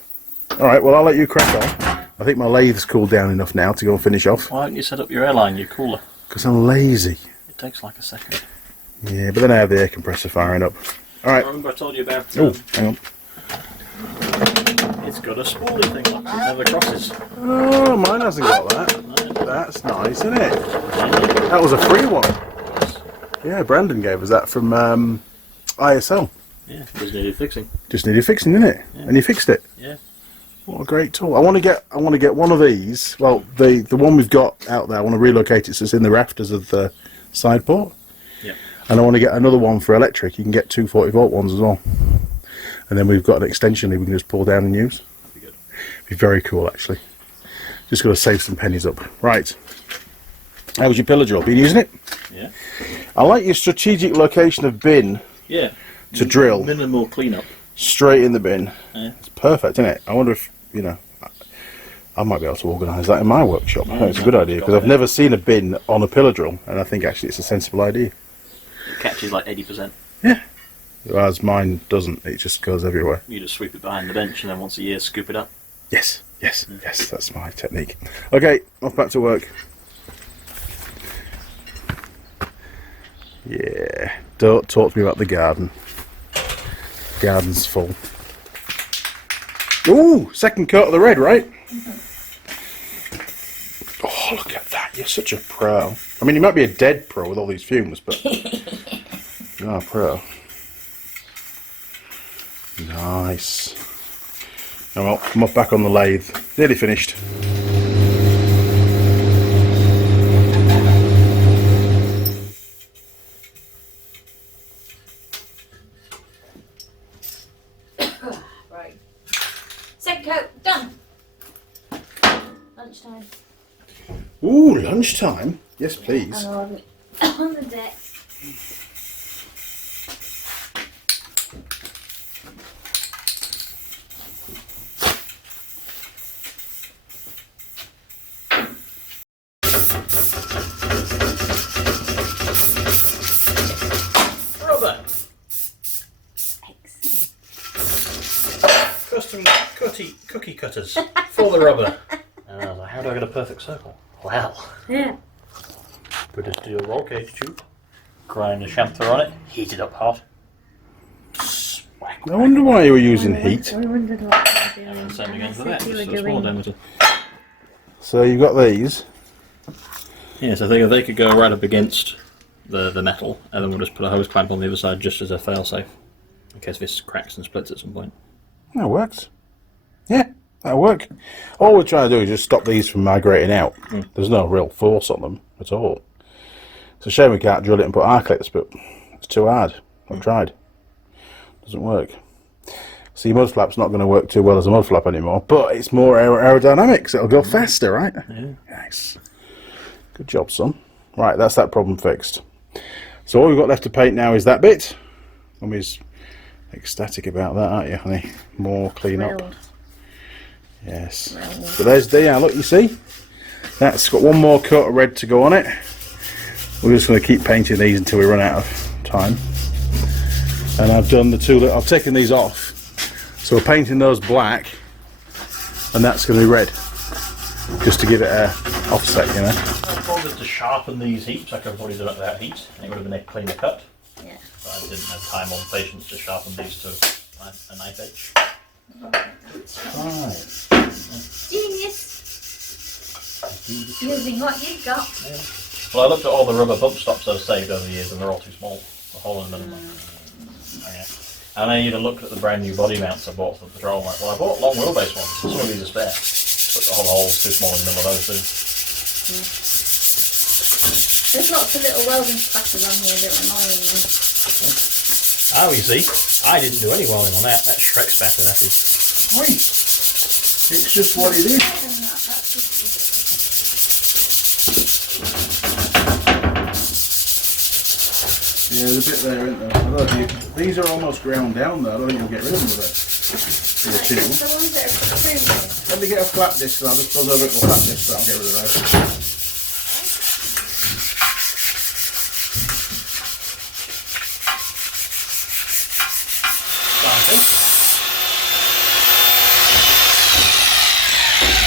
All right, well I'll let you crack on. I think my lathe's cooled down enough now to go and finish off. why don't you set up your airline, your cooler? Because I'm lazy. It takes like a second. Yeah, but then I have the air compressor firing up. All right. Remember I told you about Oh, hang on. it's got a spoolie thing on it. It never crosses. Oh, mine hasn't got that. That's nice, isn't it? That was a free one. Yeah, Brandon gave us that from ISL. Yeah, just needed fixing. Just needed fixing, didn't it? Yeah. And you fixed it. Yeah. What a great tool. I want to get one of these. Well, the one we've got out there, I want to relocate it so it's in the rafters of the side port. Yeah. And I want to get another one for electric. You can get two 40-volt ones as well. And then we've got an extension that we can just pull down and use. Be good. Be very cool, actually. Just got to save some pennies up. Right. How was your pillar drill? Been using it? Yeah. I like your strategic location of bin Yeah. to drill. Minimal cleanup. Straight in the bin. Yeah. It's perfect, isn't it? I wonder if, I might be able to organise that in my workshop. I think it's a good idea because I've never seen a bin on a pillar drill, and I think actually it's a sensible idea. It catches like 80%. Yeah. Whereas mine doesn't. It just goes everywhere. You just sweep it behind the bench and then once a year scoop it up. Yes, yes, yes. That's my technique. Okay, off back to work. Yeah. Don't talk to me about the garden. Garden's full. Ooh, second coat of the red, right? Oh, look at that. You're such a pro. I mean, you might be a dead pro with all these fumes, but you're a pro. Nice. Oh, well, I'm up back on the lathe. Nearly finished. Right. Second coat, done. Lunchtime. Ooh, lunchtime. Yes, please. On the deck. Rubber! Excellent. Custom cookie cutters for the rubber. And I was like, how do I get a perfect circle? Well, Yeah. put a steel roll cage tube, grind the chamfer on it, heat it up hot. Whack, I wonder why you were using heat. We wondered what you were and doing. then same again for I that, said you just were a small doing- diameter. So you've got these. Yeah, so I think if they could go right up against the metal, and then we'll just put a hose clamp on the other side just as a fail-safe, in case this cracks and splits at some point. That works. Yeah, that'll work. All we're trying to do is just stop these from migrating out. There's no real force on them at all. It's a shame we can't drill it and put R clips, but it's too hard. I've tried. Doesn't work. So your mud flap's not going to work too well as a mud flap anymore, but it's more aerodynamic, so it'll go faster, right? Yeah. Nice. Good job, son. Right, that's that problem fixed. So all we've got left to paint now is that bit. Mummy's ecstatic about that, aren't you, honey? More clean up. Thrilled. Yes. Thrilled. So there's the, look, you see? That's got one more coat of red to go on it. We're just going to keep painting these until we run out of time. And I've done the two, I've taken these off. So we're painting those black, and that's going to be red. Just to give it a offset, you know. I wanted to sharpen these heaps, I could have probably done it without heat, and it would have been a cleaner cut. Yeah. But I didn't have time or patience to sharpen these to a knife edge. Genius. Using what you've got. Well, I looked at all the rubber bump stops I've saved over the years, and they're all too small. The hole in the middle. Yeah. And I even looked at the brand new body mounts I bought for the Patrol. I'm like, well, I bought long wheelbase ones, so some of these are spare. But the whole hole's too small in the middle of those two. There's lots of little welding spatters on here that are annoying me. Oh, you see, I didn't do any welding on that. That's Shrek spatter, that is. Wait. It's just what it is. That's just Yeah, there's a bit there, isn't there? I don't think these are almost ground down though. I don't think you'll get rid of them with it. the ones that are protruding. Let me get a flat disc and I'll just buzz over it with a flat disc, so I'll get rid of those.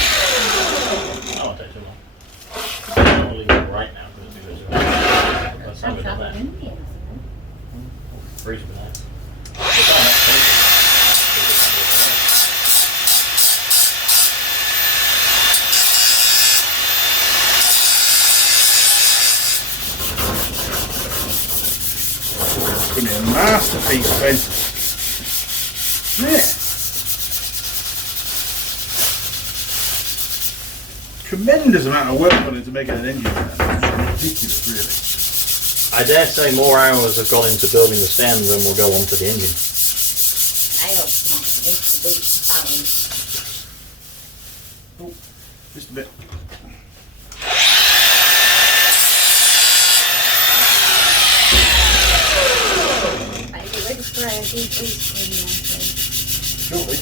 That won't take too long. I'll leave it right now because it's because that's how we've done that. Freeze with that. for me. A masterpiece, Ben. Yeah. Tremendous amount of work put into making an engine. It's ridiculous, really. I dare say more hours have gone into building the stand than will go onto the engine. I hope not. It needs to be balanced. Oh, just a bit. Are you ready for a deep clean now, Surely.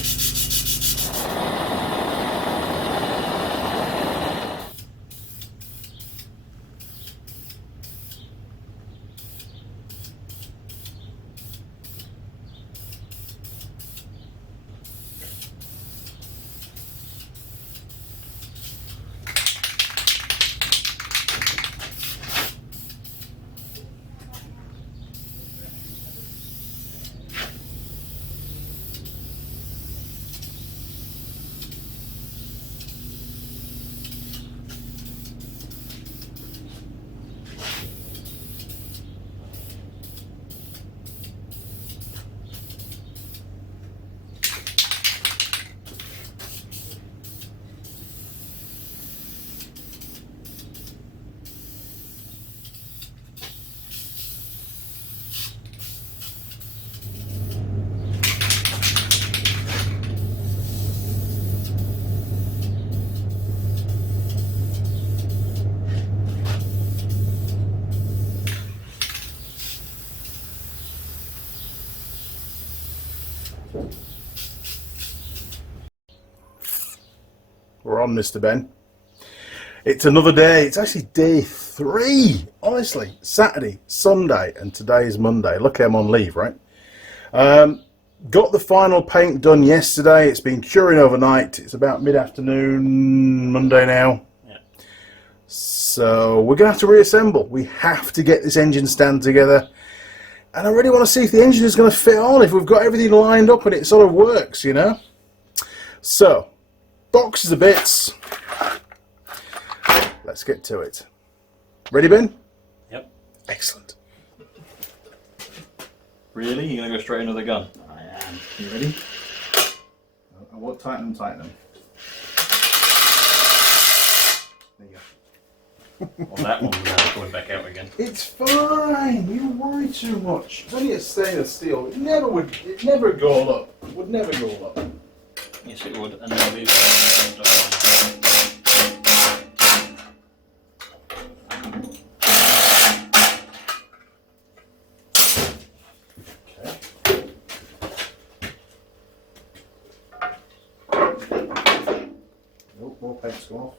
We're on, Mr. Ben. It's another day. It's actually day 3. Honestly, Saturday, Sunday, and today is Monday. Lucky I'm on leave, right? Got the final paint done yesterday. It's been curing overnight. It's about mid-afternoon Monday now. Yeah. So we're going to have to reassemble. We have to get this engine stand together. And I really want to see if the engine is going to fit on, if we've got everything lined up and it sort of works, you know? So, boxes of bits. Let's get to it. Ready, Ben? Yep. Excellent. Really? You're going to go straight into the gun? I am. You ready? I won't tighten them. There you go. Well, that one's now going back out again. It's fine. You worry too much. It's only a stainless steel. It never go up. It would never go up. Yes, it would. And then these Nope, more paint's gone off.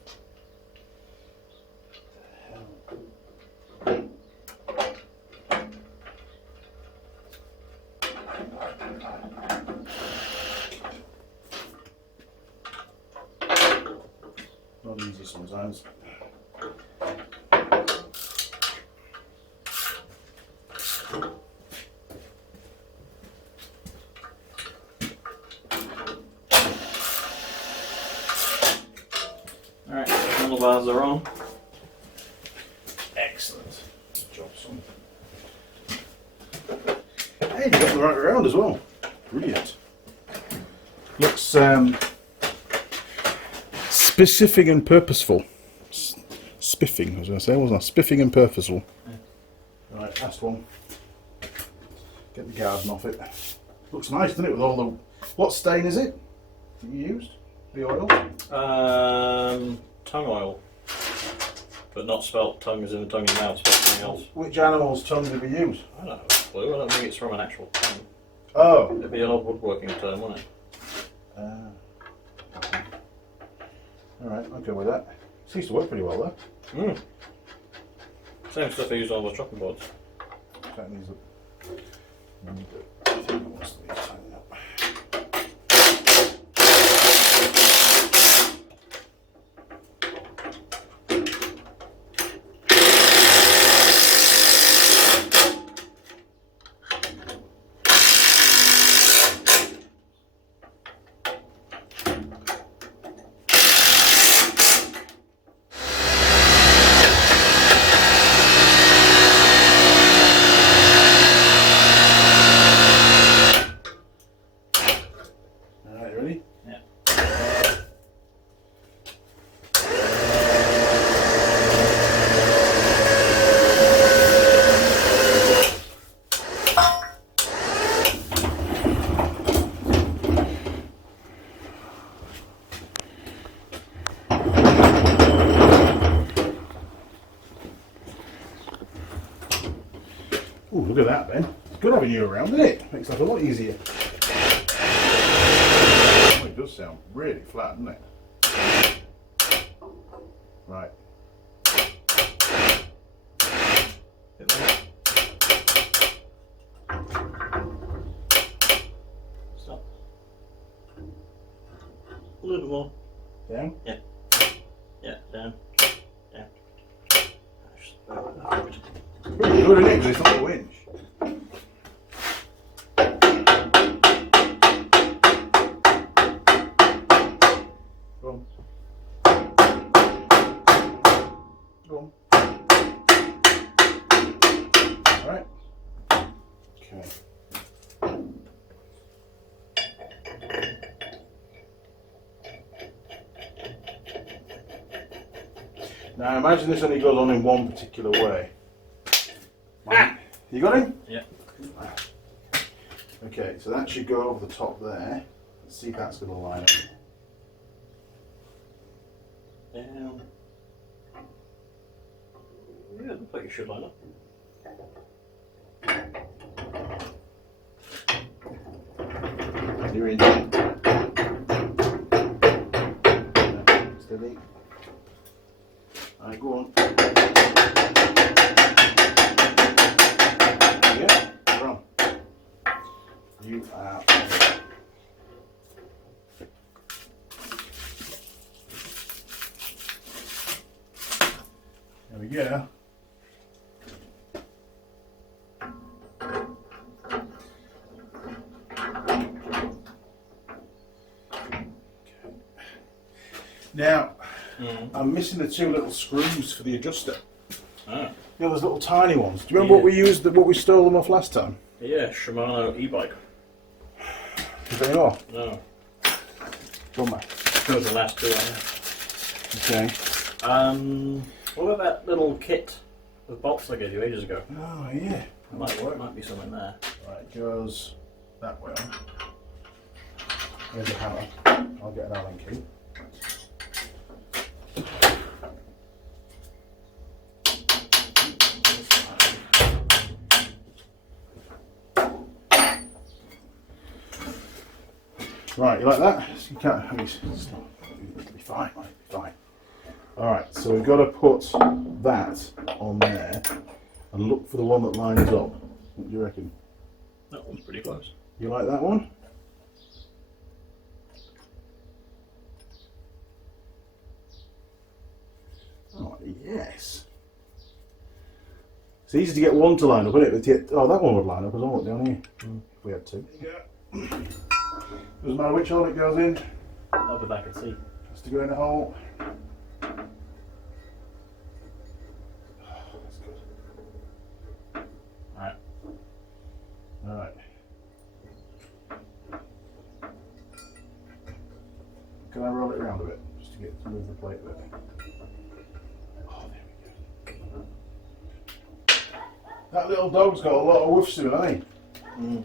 Not easy sometimes. Alright, handlebars are on. Excellent. Good job, son. Hey, you got them right around as well. Brilliant. Looks specific and purposeful. Spiffing, I was going to say, wasn't I? Spiffing and purposeful. Yeah. Right, last one. Get the garden off it. Looks nice, doesn't it? With all the. What stain is it that you used? The oil? Tongue oil. But not spelt tongue as in the tongue in your mouth, spelt something else. Which animal's tongue did we use? I don't have a clue. I don't think it's from an actual tongue. Oh. It'd be an old woodworking term, wouldn't it? Okay. Alright, I'll go with that. Seems to work pretty well though. Mm. Same stuff I used on all the chopping boards. Tighten these up. I think I want to tighten up. Ooh, look at that, Ben. It's good having you around, isn't it? Makes life a lot easier. Oh, it does sound really flat, doesn't it? Right. Stop. A little more. Down? Yeah. Yeah, down. Down. Pretty good, isn't it? 'Cause it's not a winch. Go on. Go on. Alright. Okay. Now imagine this only goes on in one particular way. Ah! You got him? Yeah. Okay, so that should go over the top there. Let's see if that's going to line up. Down. Yeah, it looks like it should line up. You're in. Steady. Alright, go on. Yeah, we're on. You are on. There we go. Now, I'm missing the two little screws for the adjuster. Ah. You know, those little tiny ones. Do you remember what we used, what we stole them off last time? Yeah, Shimano e-bike. Is there any more? No. Come back. Those are the last two I have. Okay. What about that little kit with bolts I gave you ages ago? Oh, yeah. Might be something there. Right, it goes that way on. There's a hammer. I'll get an Allen key. Right, you like that? You can't. I mean, it'll be fine. It'll be fine. All right, so we've got to put that on there and look for the one that lines up. What do you reckon? That one's pretty close. You like that one? Oh yes. It's easy to get one to line up, isn't it? Oh, that one would line up as well down here. If we had two. Doesn't matter which hole it goes in. I'll be back and see. Has to go in a hole. That's good. Alright. Alright. Can I roll it around a bit? Just to get to move the plate a bit. Oh, there we go. That little dog's got a lot of woofs to it, hasn't he?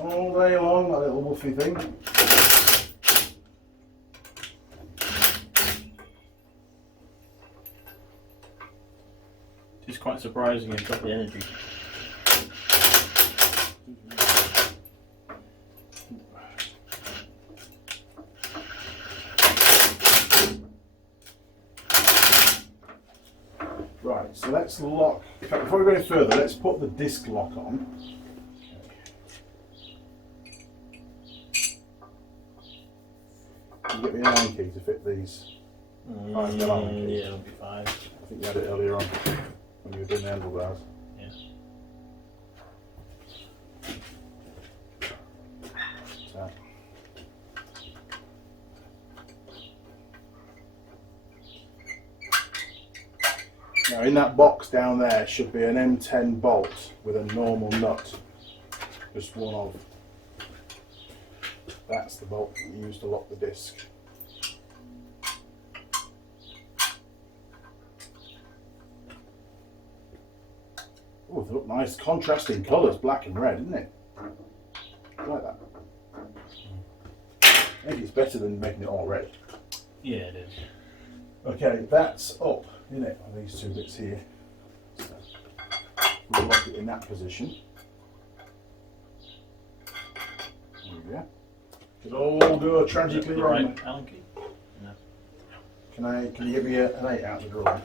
All day long, that little woofy thing. It's quite surprising you've got the energy. Right, so let's lock. In fact, before we go any further, let's put the disc lock on. Can you get me an Allen key to fit these? Allen keys? Yeah, it'll be 5. I think you had it earlier on when you were doing the handlebars. Yeah. So. Now in that box down there should be an M10 bolt with a normal nut. Just one of. That's the bolt that you use to lock the disc. Oh, they look nice, contrasting colours, black and red, isn't it? I like that. I think it's better than making it all red. Yeah, it is. Okay, that's up, isn't it? On these two bits here. So, We'll lock it in that position. There we go. It'll all go tragically wrong. Right, Allen key? No. Can you give me an 8 out of the drawer?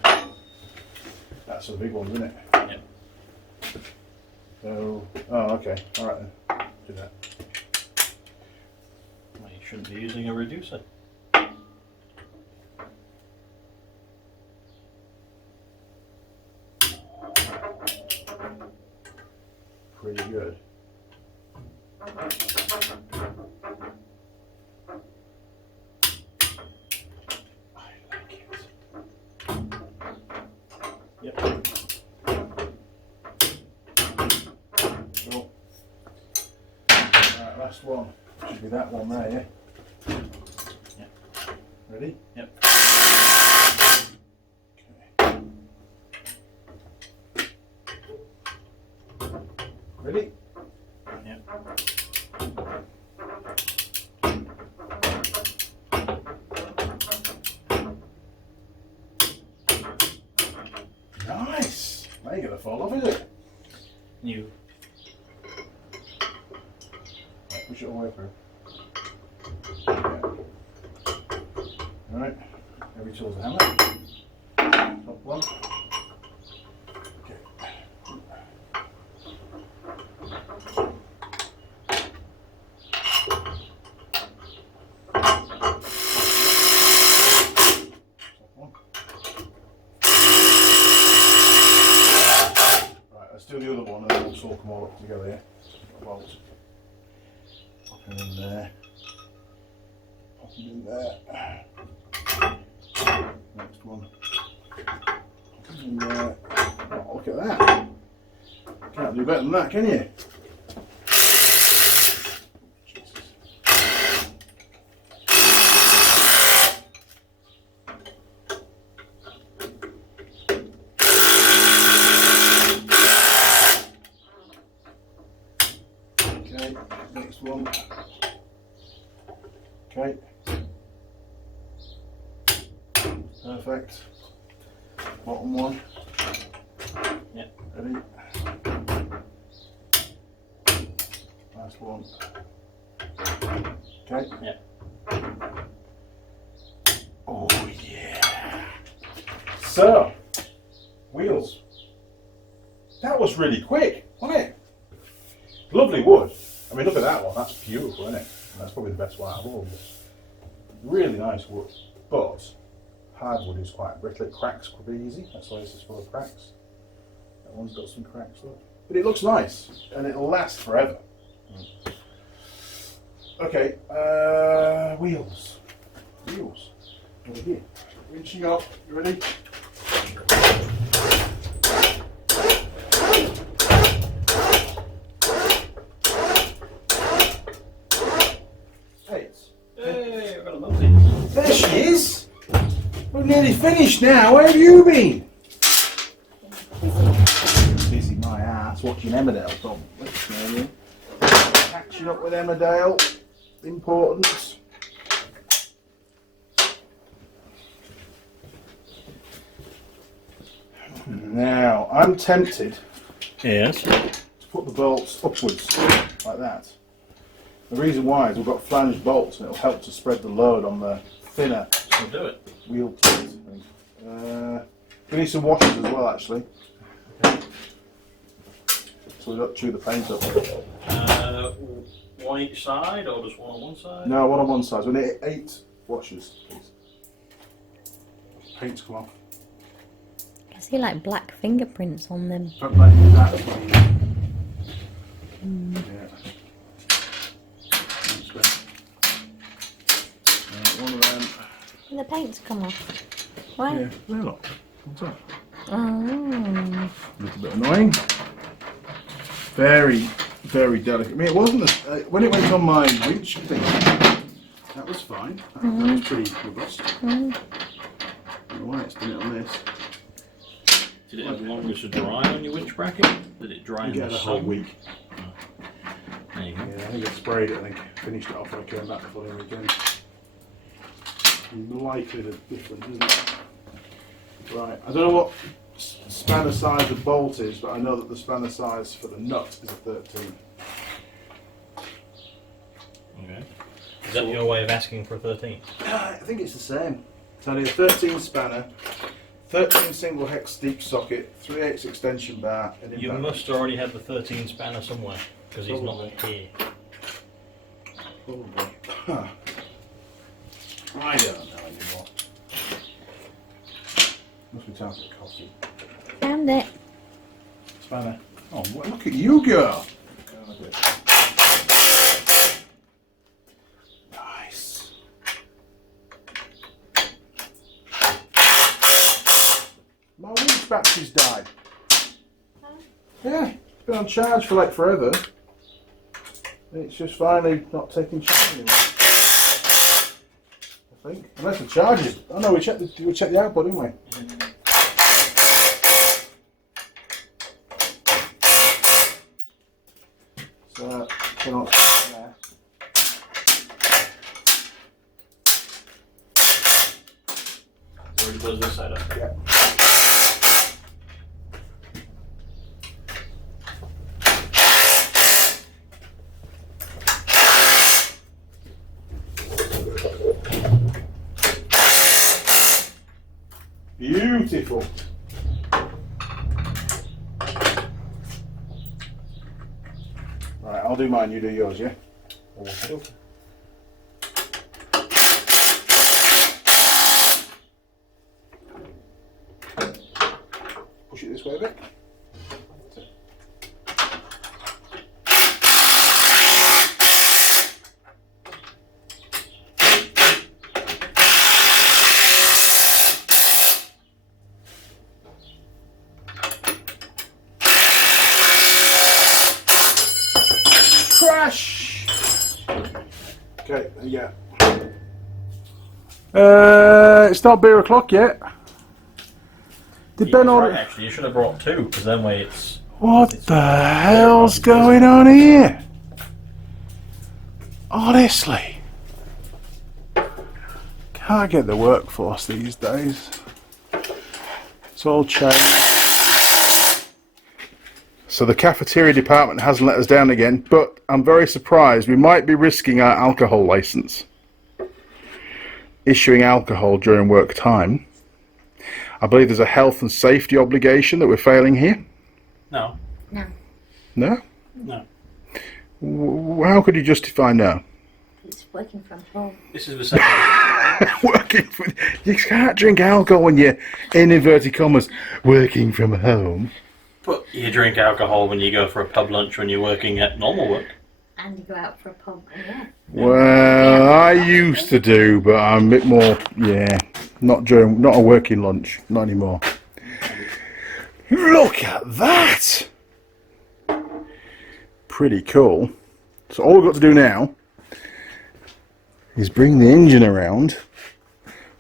That's a big one, isn't it? Yep. So, oh, okay. All right then. Do that. Well, you shouldn't be using a reducer. Pretty good. Yep. Cool. Alright, last one. Should be that one there, yeah? Yep. Ready? Yep. Okay. Ready? Yep. Nice! Now you're going to fall off, is it? New. Right, push it all the way through. Yeah. Alright, every tool's a hammer. Top one. Okay. Top one. Right, let's do the other one and then we'll talk them all up together, yeah? Bolts. Pop them in there. Pop them in there. Next one. Pop them in there. Oh, look at that. Can't do better than that, can you? Jesus. Okay, next one. Okay. Perfect. Bottom one. Yeah. Ready? Last one. Okay. Yeah. Oh yeah. So, wheels. That was really quick, wasn't it? Lovely wood. I mean, look at that one. That's beautiful, isn't it? That's probably the best one out of all of this. Really nice wood, but hardwood is quite brittle. It cracks could be easy. That's why this is full of cracks. That one's got some cracks, look. But it looks nice, and it'll last forever. Okay, wheels. Wheels. Over here. Winching up. You ready? Hey, I've got a multi. There she is. We're nearly finished now. Where have you been? Busy my ass watching Emmerdale, Tom. Catching up with Emmerdale. Important. Now, I'm tempted Yes. to put the bolts upwards, like that. The reason why is we've got flanged bolts and it'll help to spread the load on the thinner We'll do it. wheel plate. I think. We need some washers as well, actually. So we don't chew the paint up. One each side, or just one on one side? No, one on one side. We need 8 washers, please. Paint's come off. I see like black fingerprints on them. Don't let me do that. Yeah. That's good. One of them. The paint's come off. Why? Yeah, there look. What's that? Oh. A little bit annoying. Very, very delicate. I mean, it wasn't when it went on my winch thing. That was fine. That was pretty robust. I don't know why it's done it on this. Did it have longer to dry on your winch bracket? Did it dry in You the get a sun? whole week. There you go. Yeah, I think I sprayed it. I think finished it off when I came back the following weekend. Likely the difference, isn't it? Right. I don't know what spanner size the bolt is, but I know that the spanner size for the nut is a 13. Okay. Is that your way of asking for a 13? I think it's the same. So I need a 13 spanner, 13 single hex deep socket, 3/8 extension bar, and You impact must already have the 13 spanner somewhere, because he's not Probably. here. Probably. Huh. I don't know anymore. Must be time for a coffee. Found it. Spanner. Oh, look at you go! Nice. My winch battery's died. Yeah, it's been on charge for like forever. And it's just finally not taking charge anymore. I think. Unless the charge is. Oh no, we checked the output, didn't we? So, not there. Where does this side up? Yeah. Beautiful. Right, I'll do mine, you do yours, yeah? Okay. Push it this way a bit. Crash! Okay, there you go. It's not beer o'clock yet. Did Ben order? Right, actually, you should have brought two, because then way it's... What the hell's going on here? Honestly. Can't get the workforce these days. It's all changed. So the cafeteria department hasn't let us down again, but I'm very surprised. We might be risking our alcohol license. Issuing alcohol during work time. I believe there's a health and safety obligation that we're failing here. No. No. No? No. How could you justify no? It's working from home. This is the same. Working from, you can't drink alcohol when you're, in inverted commas, working from home. But you drink alcohol when you go for a pub lunch when you're working at normal work. And you go out for a pub and work. Well, I used to do, but I'm a bit more, not a working lunch, not anymore. Look at that! Pretty cool. So all we've got to do now is bring the engine around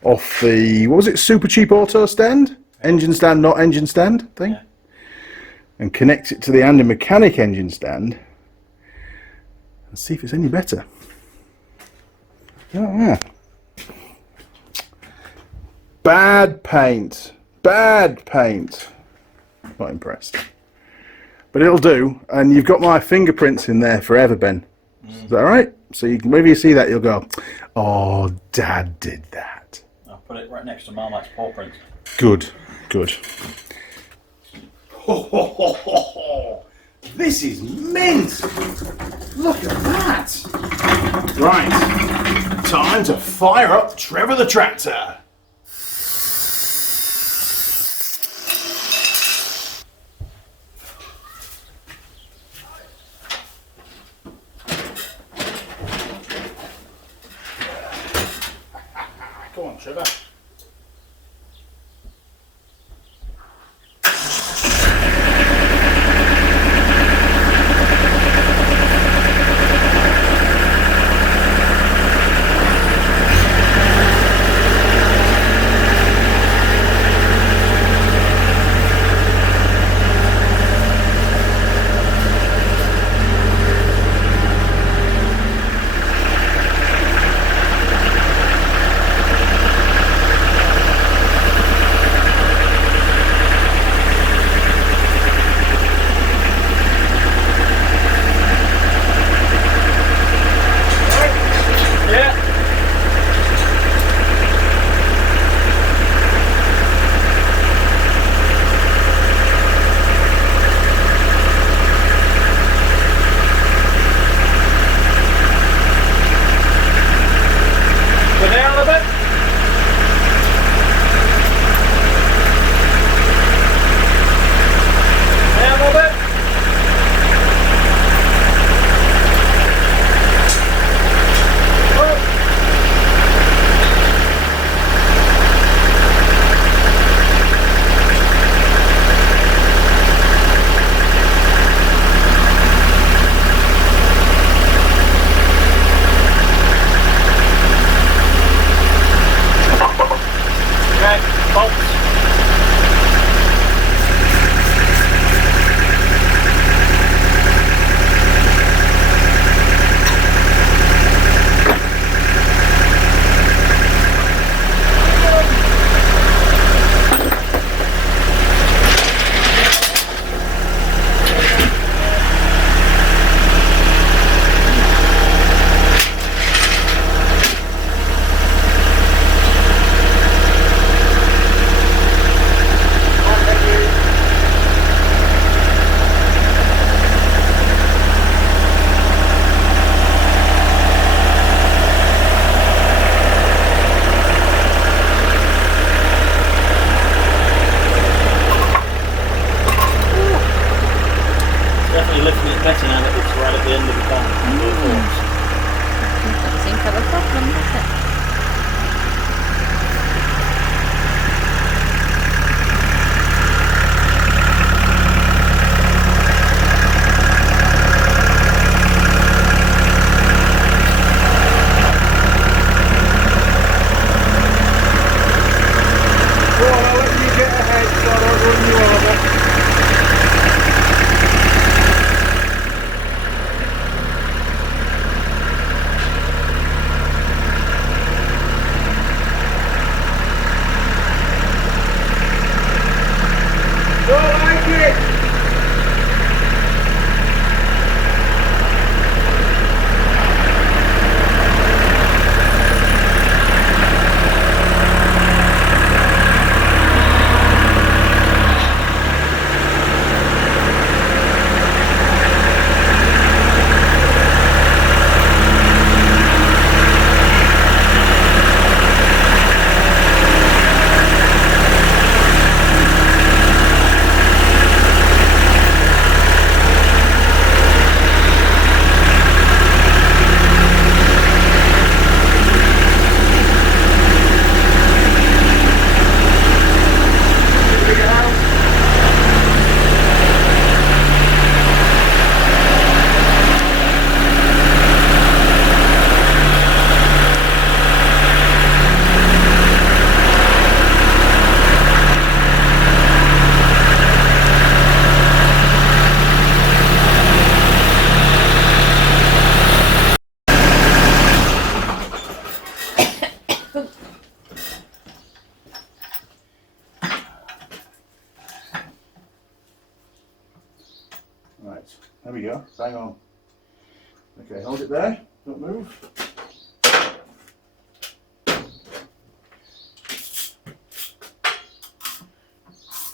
off the, what was it, super cheap auto stand? Engine stand, not engine stand thing? Yeah. And connect it to the Andy Mechanic engine stand and see if it's any better. Oh, yeah. Bad paint. Bad paint. Not impressed. But it'll do, and you've got my fingerprints in there forever, Ben. Is that right? So maybe you see that, you'll go, oh, Dad did that. I'll put it right next to Marmite's paw print. Good, good. This is mint! Look at that! Right, time to fire up Trevor the Tractor. Come on, Trevor. you're lifting it better now that it's right at the end of the pond. Doesn't seem to have a problem, does it? Go on, I'll let you get ahead so I don't run you over. Don't like it! Right, there we go, bang on. Okay, hold it there, don't move.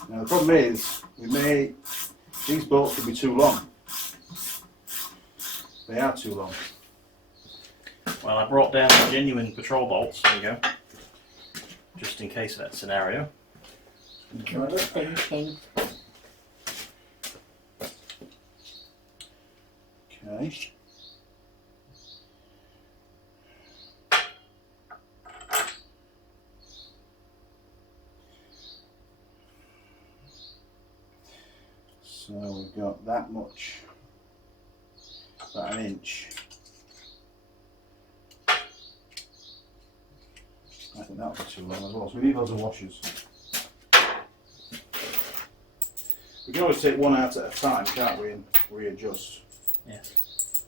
Now the problem is, these bolts could be too long. They are too long. Well, I brought down the genuine patrol bolts, there you go. Just in case of that scenario. Good thinking. Okay. So we've got that much, about an inch. I think that'll be too long as well, so we need loads of washers. We can always take one out at a time, can't we, and readjust. Yes.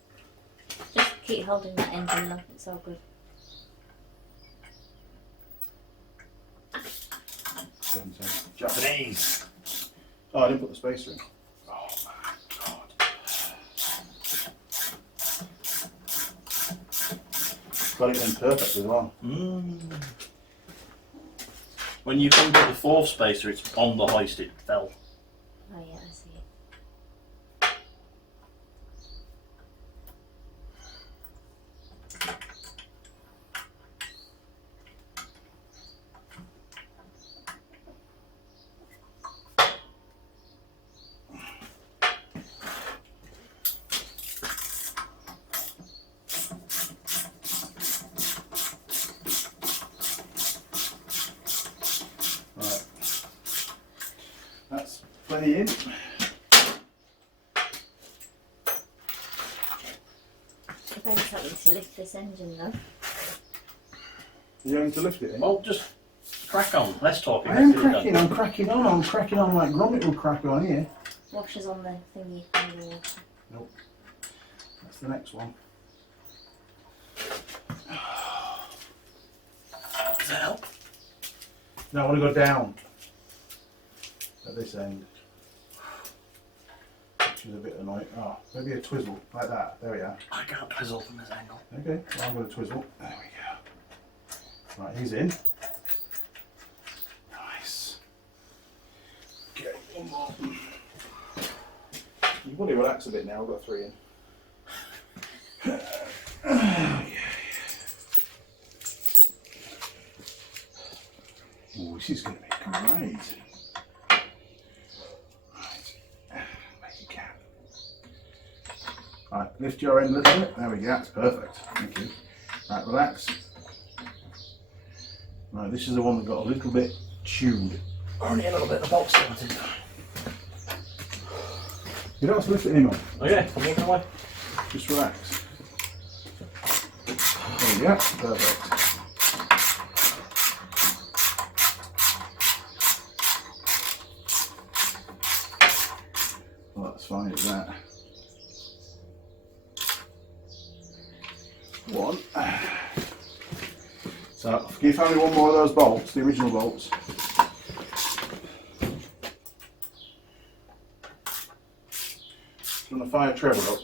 Just keep holding that end in though, it's all good. Japanese! Oh, I didn't put the spacer in. Oh my god. Got it in perfect as well. When you come to the fourth spacer, it's on the hoist, it fell. Oh yeah, I see it. Right. That's plenty in. Depends how to lift this engine though. You're going to lift it in? Well, just crack on. Less talking. I am let's get it cracking, done. I'm cracking on like Gromit will crack on here. Washers on the thingy on the water. Nope. That's the next one. Does that help? No, I want to go down at this end, which is a bit annoying. Oh, maybe a twizzle like that. There we are. I can't twizzle from this angle. Okay, well, I'm going to twizzle. There we go. Right, he's in. Nice. Okay, one more. You probably relax a bit now. I've got 3 in. Oh, this is going to be great. Right, make a cap. Right, lift your end a little bit. There we go, that's perfect. Thank you. Right, relax. Right, this is the one that got a little bit chewed. Only a little bit, the bolt started. You don't have to lift it anymore. Okay, I'm walking away. Just relax. There we go, perfect. Well, that's fine as that. One. So, can you find me one more of those bolts, the original bolts? I'm going to fire Trevor up.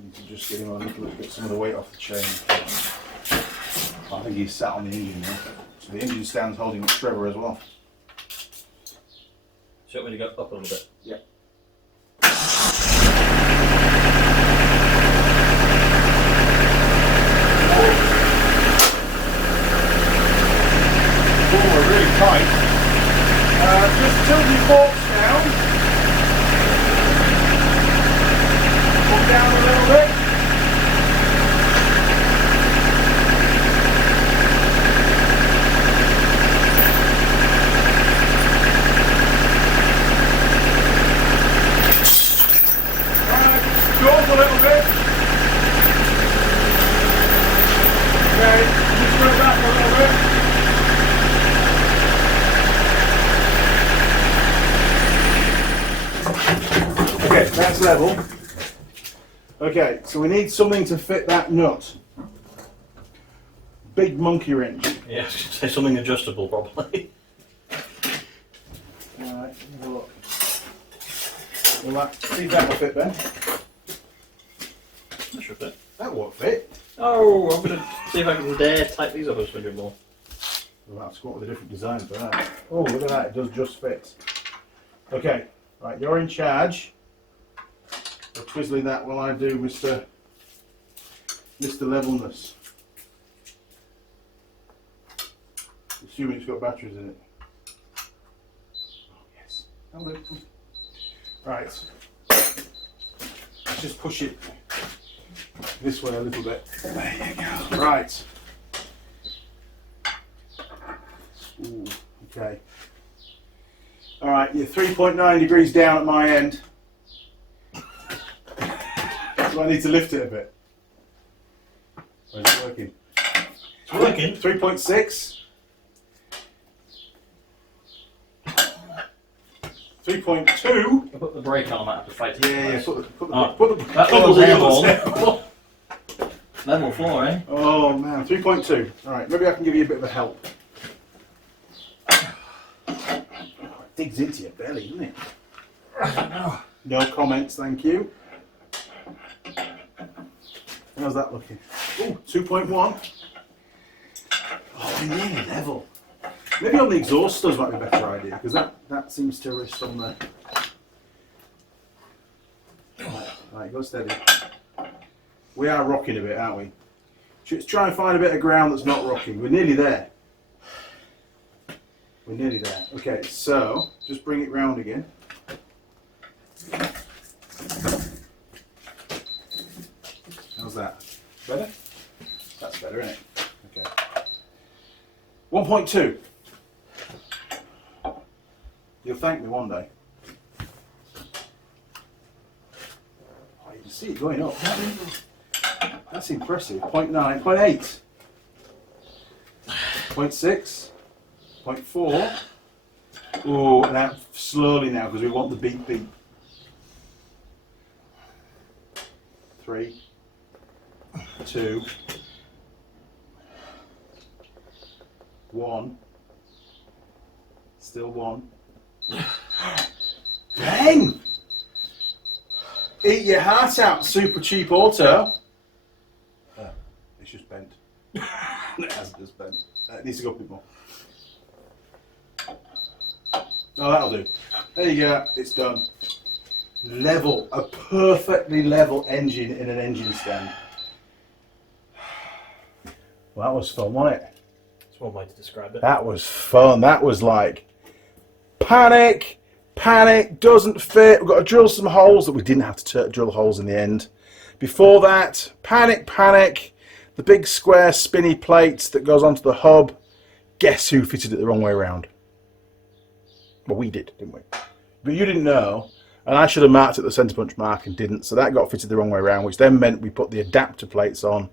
You can just get him a little bit, some of the weight off the chain. I think he's sat on the engine now. So the engine stand's holding up Trevor as well. So you want me to go up a little bit? Yeah. Oh, we're really tight. Just tilt your forks down. Put down a little bit. Jaws a little bit. Okay, just put it back a little bit. Okay, that's level. Okay, so we need something to fit that nut. Big monkey wrench. Yeah, I was going to say something adjustable probably. Alright, have a look. Will that, see if that will fit then. That should fit. That won't fit. Oh, I'm going to see if I can dare type these up a smidgen more. We'll have to come up with a different design for that. Oh, look at that, it does just fit. Okay, right, you're in charge of twizzling that while I do Mr. Levelness. Assuming it's got batteries in it. Oh, yes. Hello. Right. Let's just push it this way a little bit. There you go. Right. Ooh, okay. All right, you're 3.9 degrees down at my end. So I need to lift it a bit. Or is it working? It's working. 3.6. 3.2. I'll put the brake on, I might have to fight it. Yeah, put the That on the was wheels. airborne. Level 4, eh? Oh man, 3.2. All right, maybe I can give you a bit of a help. It digs into your belly, doesn't it? No comments, thank you. How's that looking? Ooh, 2.1. Oh, we're nearly level. Maybe on the exhausters might be a better idea, because that seems to rest on there. Right, go steady. We are rocking a bit, aren't we? Let's try and find a bit of ground that's not rocking. We're nearly there. We're nearly there. Okay, so just bring it round again. How's that? Better? That's better, isn't it? Okay. 1.2. You'll thank me one day. Oh, you can see it going up. That's impressive. 0.9, 0.8. 0.6. 0.4. Oh, and out slowly now because we want the beep beep. 3, 2, 1. Still 1. Bang! Eat your heart out, super cheap auto. It's just bent. It has just bent. It needs to go up a bit more. Oh, that'll do. There you go, it's done. Level, a perfectly level engine in an engine stand. Well, that was fun, wasn't it? That's one way to describe it. That was fun. That was like panic, Panic, doesn't fit. We've got to drill some holes that we didn't have to drill holes in the end. Before that, panic. The big square spinny plate that goes onto the hub. Guess who fitted it the wrong way around? Well, we did, didn't we? But you didn't know. And I should have marked at the centre punch mark and didn't. So that got fitted the wrong way around, which then meant we put the adapter plates on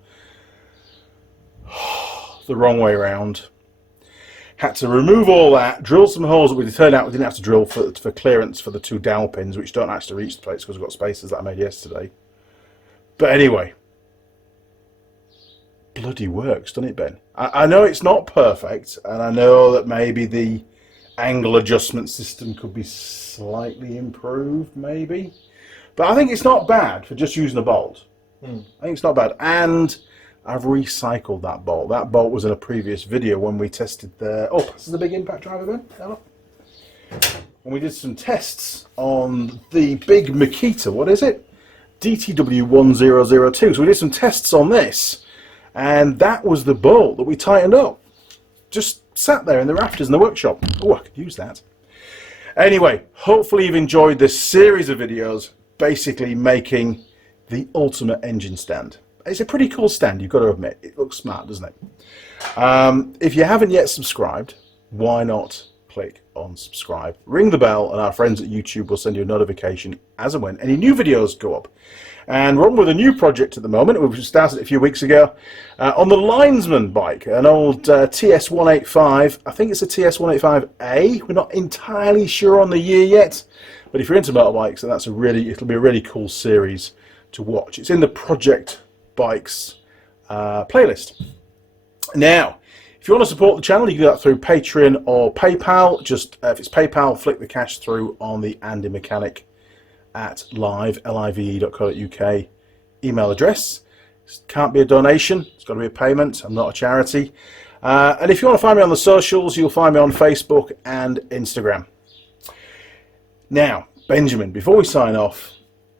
the wrong way around. Had to remove all that, drill some holes that we turned out we didn't have to drill for clearance for the 2 dowel pins, which don't actually reach the plates because we've got spacers that I made yesterday. But anyway, bloody works, doesn't it, Ben? I know it's not perfect, and I know that maybe the angle adjustment system could be slightly improved, maybe. But I think it's not bad for just using a bolt. I think it's not bad. And I've recycled that bolt. That bolt was in a previous video when we tested the... Oh, this is a big impact driver, Ben. Hello. When we did some tests on the big Makita, what is it? DTW1002. So we did some tests on this, and that was the bolt that we tightened up. Just sat there in the rafters in the workshop. Oh, I could use that. Anyway, hopefully you've enjoyed this series of videos basically making the ultimate engine stand. It's a pretty cool stand, you've got to admit. It looks smart, doesn't it? If you haven't yet subscribed, why not click on subscribe? Ring the bell, and our friends at YouTube will send you a notification as and when any new videos go up. And we're on with a new project at the moment, which we started a few weeks ago, on the Linesman bike, an old TS185. I think it's a TS185A. We're not entirely sure on the year yet, but if you're into motorbikes, then it'll be a really cool series to watch. It's in the Project Bikes playlist. Now, if you want to support the channel, you can do that through Patreon or PayPal. Just if it's PayPal, flick the cash through on the Andy Mechanic at live.co.uk email address. It can't be a donation, it's got to be a payment. I'm not a charity. And if you want to find me on the socials, you'll find me on Facebook and Instagram. Now, Benjamin, before we sign off,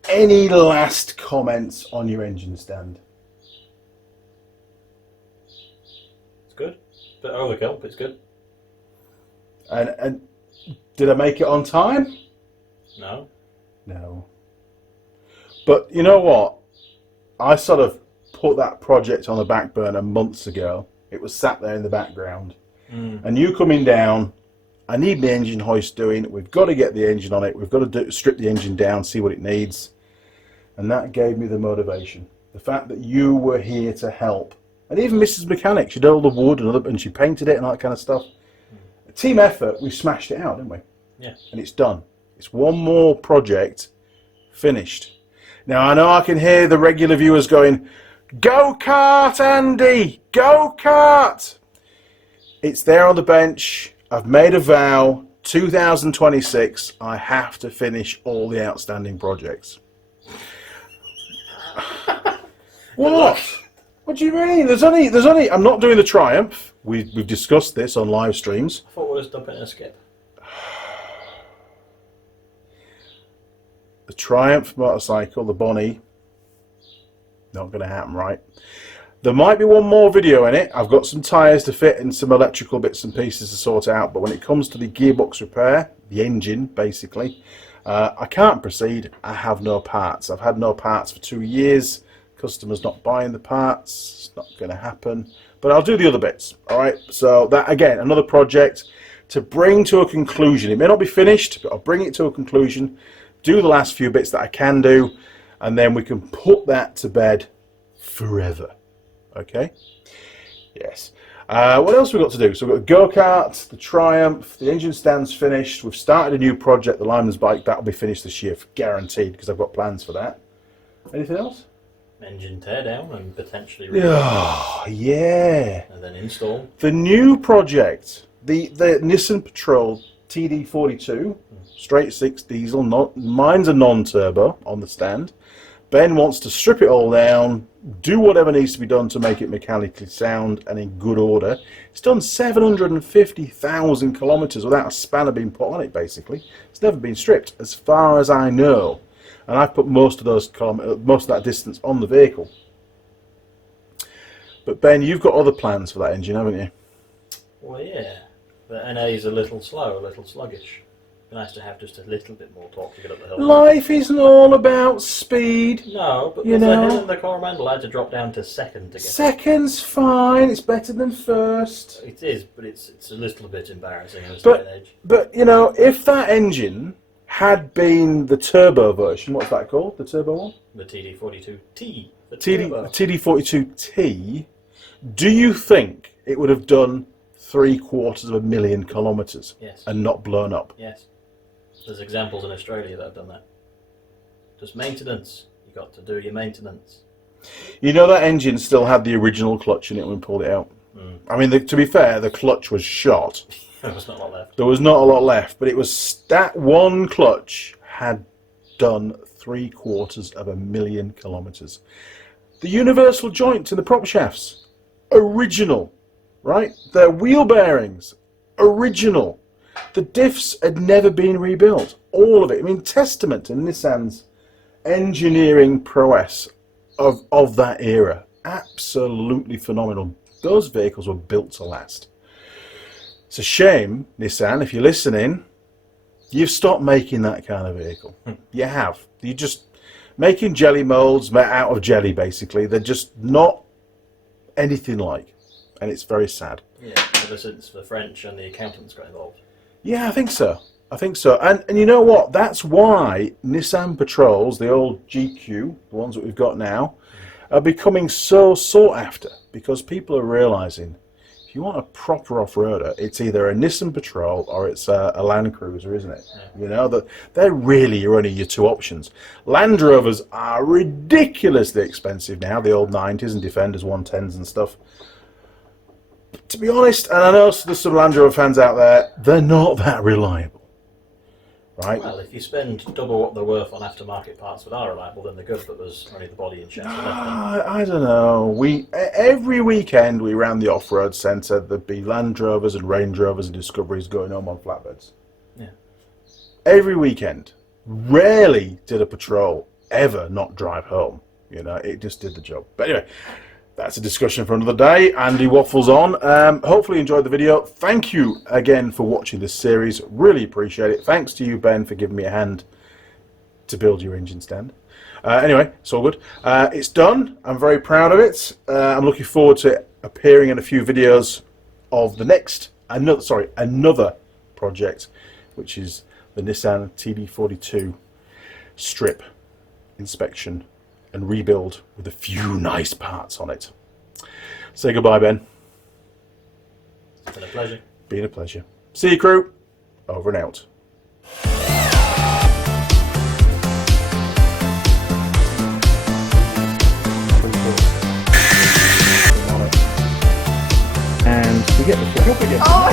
any last comments on your engine stand? It's good. Bit overkill, but it's good. And did I make it on time? No. No. But you know what? I sort of put that project on the back burner months ago. It was sat there in the background. And you coming down, I need the engine hoist doing. We've got to get the engine on it. We've got to strip the engine down, see what it needs. And that gave me the motivation. The fact that you were here to help. And even Mrs. Mechanic, she did all the wood and she painted it and all that kind of stuff. A team effort, we smashed it out, didn't we? Yeah. And it's done. It's one more project finished. Now, I know I can hear the regular viewers going, "Go-kart, Andy! Go-kart!" It's there on the bench. I've made a vow. 2026, I have to finish all the outstanding projects. What? What do you mean? There's only. I'm not doing the Triumph. We've discussed this on live streams. I thought we were just dumping in a skip. The Triumph motorcycle, the Bonnie, not going to happen, right? There might be one more video in it. I've got some tyres to fit and some electrical bits and pieces to sort out, but when it comes to the gearbox repair, the engine basically, I can't proceed. I have no parts. I've had no parts for 2 years. Customers not buying the parts. It's not going to happen, but I'll do the other bits. All right, so that again, another project to bring to a conclusion. It may not be finished, but I'll bring it to a conclusion, do the last few bits that I can do, and then we can put that to bed forever. Okay? Yes. What else have we got to do? So we've got the go-kart, the Triumph, the engine stand's finished. We've started a new project, the Lineman's bike. That'll be finished this year, guaranteed, because I've got plans for that. Anything else? Engine teardown and potentially Oh, yeah. and then install. The new project, the Nissan Patrol TD42, straight 6 diesel, mine's a non-turbo on the stand. Ben wants to strip it all down, do whatever needs to be done to make it mechanically sound and in good order. It's done 750,000 kilometres without a spanner being put on it, basically. It's never been stripped, as far as I know. And I've put most of that distance on the vehicle. But Ben, you've got other plans for that engine, haven't you? Well, yeah. The NA is a little slow, a little sluggish. Nice to have just a little bit more torque to get up the hill. Life isn't all about speed. No, but You the know. hill and the Coromandel had to drop down to second to get Second's fine. It's better than first. It is, but it's a little bit embarrassing in this day and age. But you know, if that engine had been the turbo version, what's that called? The turbo one? The TD42T. The turbo. TD42T. Do you think it would have done 750,000 kilometres Yes. and not blown up? Yes. There's examples in Australia that have done that. Just maintenance. You got to do your maintenance. You know that engine still had the original clutch in it when we pulled it out. I mean, to be fair, the clutch was shot. There was not a lot left. There was not a lot left, but it was that one clutch had done 750,000 kilometres. The universal joint in the prop shafts, original, right? The wheel bearings, original. The diffs had never been rebuilt. All of it. I mean, testament to Nissan's engineering prowess of that era. Absolutely phenomenal. Those vehicles were built to last. It's a shame, Nissan, if you're listening, you've stopped making that kind of vehicle. You have. You're just making jelly molds out of jelly, basically. They're just not anything like. And it's very sad. Yeah, ever since the French and the accountants got involved. Yeah, I think so. I think so. And you know what? That's why Nissan Patrols, the old GQ, the ones that we've got now, are becoming so sought after. Because people are realising, if you want a proper off-roader, it's either a Nissan Patrol or it's a Land Cruiser, isn't it? Yeah. You know, that they're really only your two options. Land Rovers are ridiculously expensive now, the old 90s and Defenders 110s and stuff. To be honest, and I know there's some Land Rover fans out there, they're not that reliable, right? Well, if you spend double what they're worth on aftermarket parts that are reliable, then they're good, but there's only the body and shaft left. I don't know. Every weekend we ran the off-road centre, there'd be Land Rovers and Range Rovers and Discoveries going home on flatbeds. Yeah. Every weekend. Rarely did a Patrol ever not drive home. You know, it just did the job. But anyway, that's a discussion for another day. Andy waffles on. Hopefully you enjoyed the video. Thank you again for watching this series. Really appreciate it. Thanks to you, Ben, for giving me a hand to build your engine stand. Anyway, it's all good. It's done. I'm very proud of it. I'm looking forward to appearing in a few videos of the another project, which is the Nissan TD42 strip inspection and rebuild with a few nice parts on it. Say goodbye, Ben. It's been a pleasure. Been a pleasure. See you, crew. Over and out. And we get the flip again. Oh,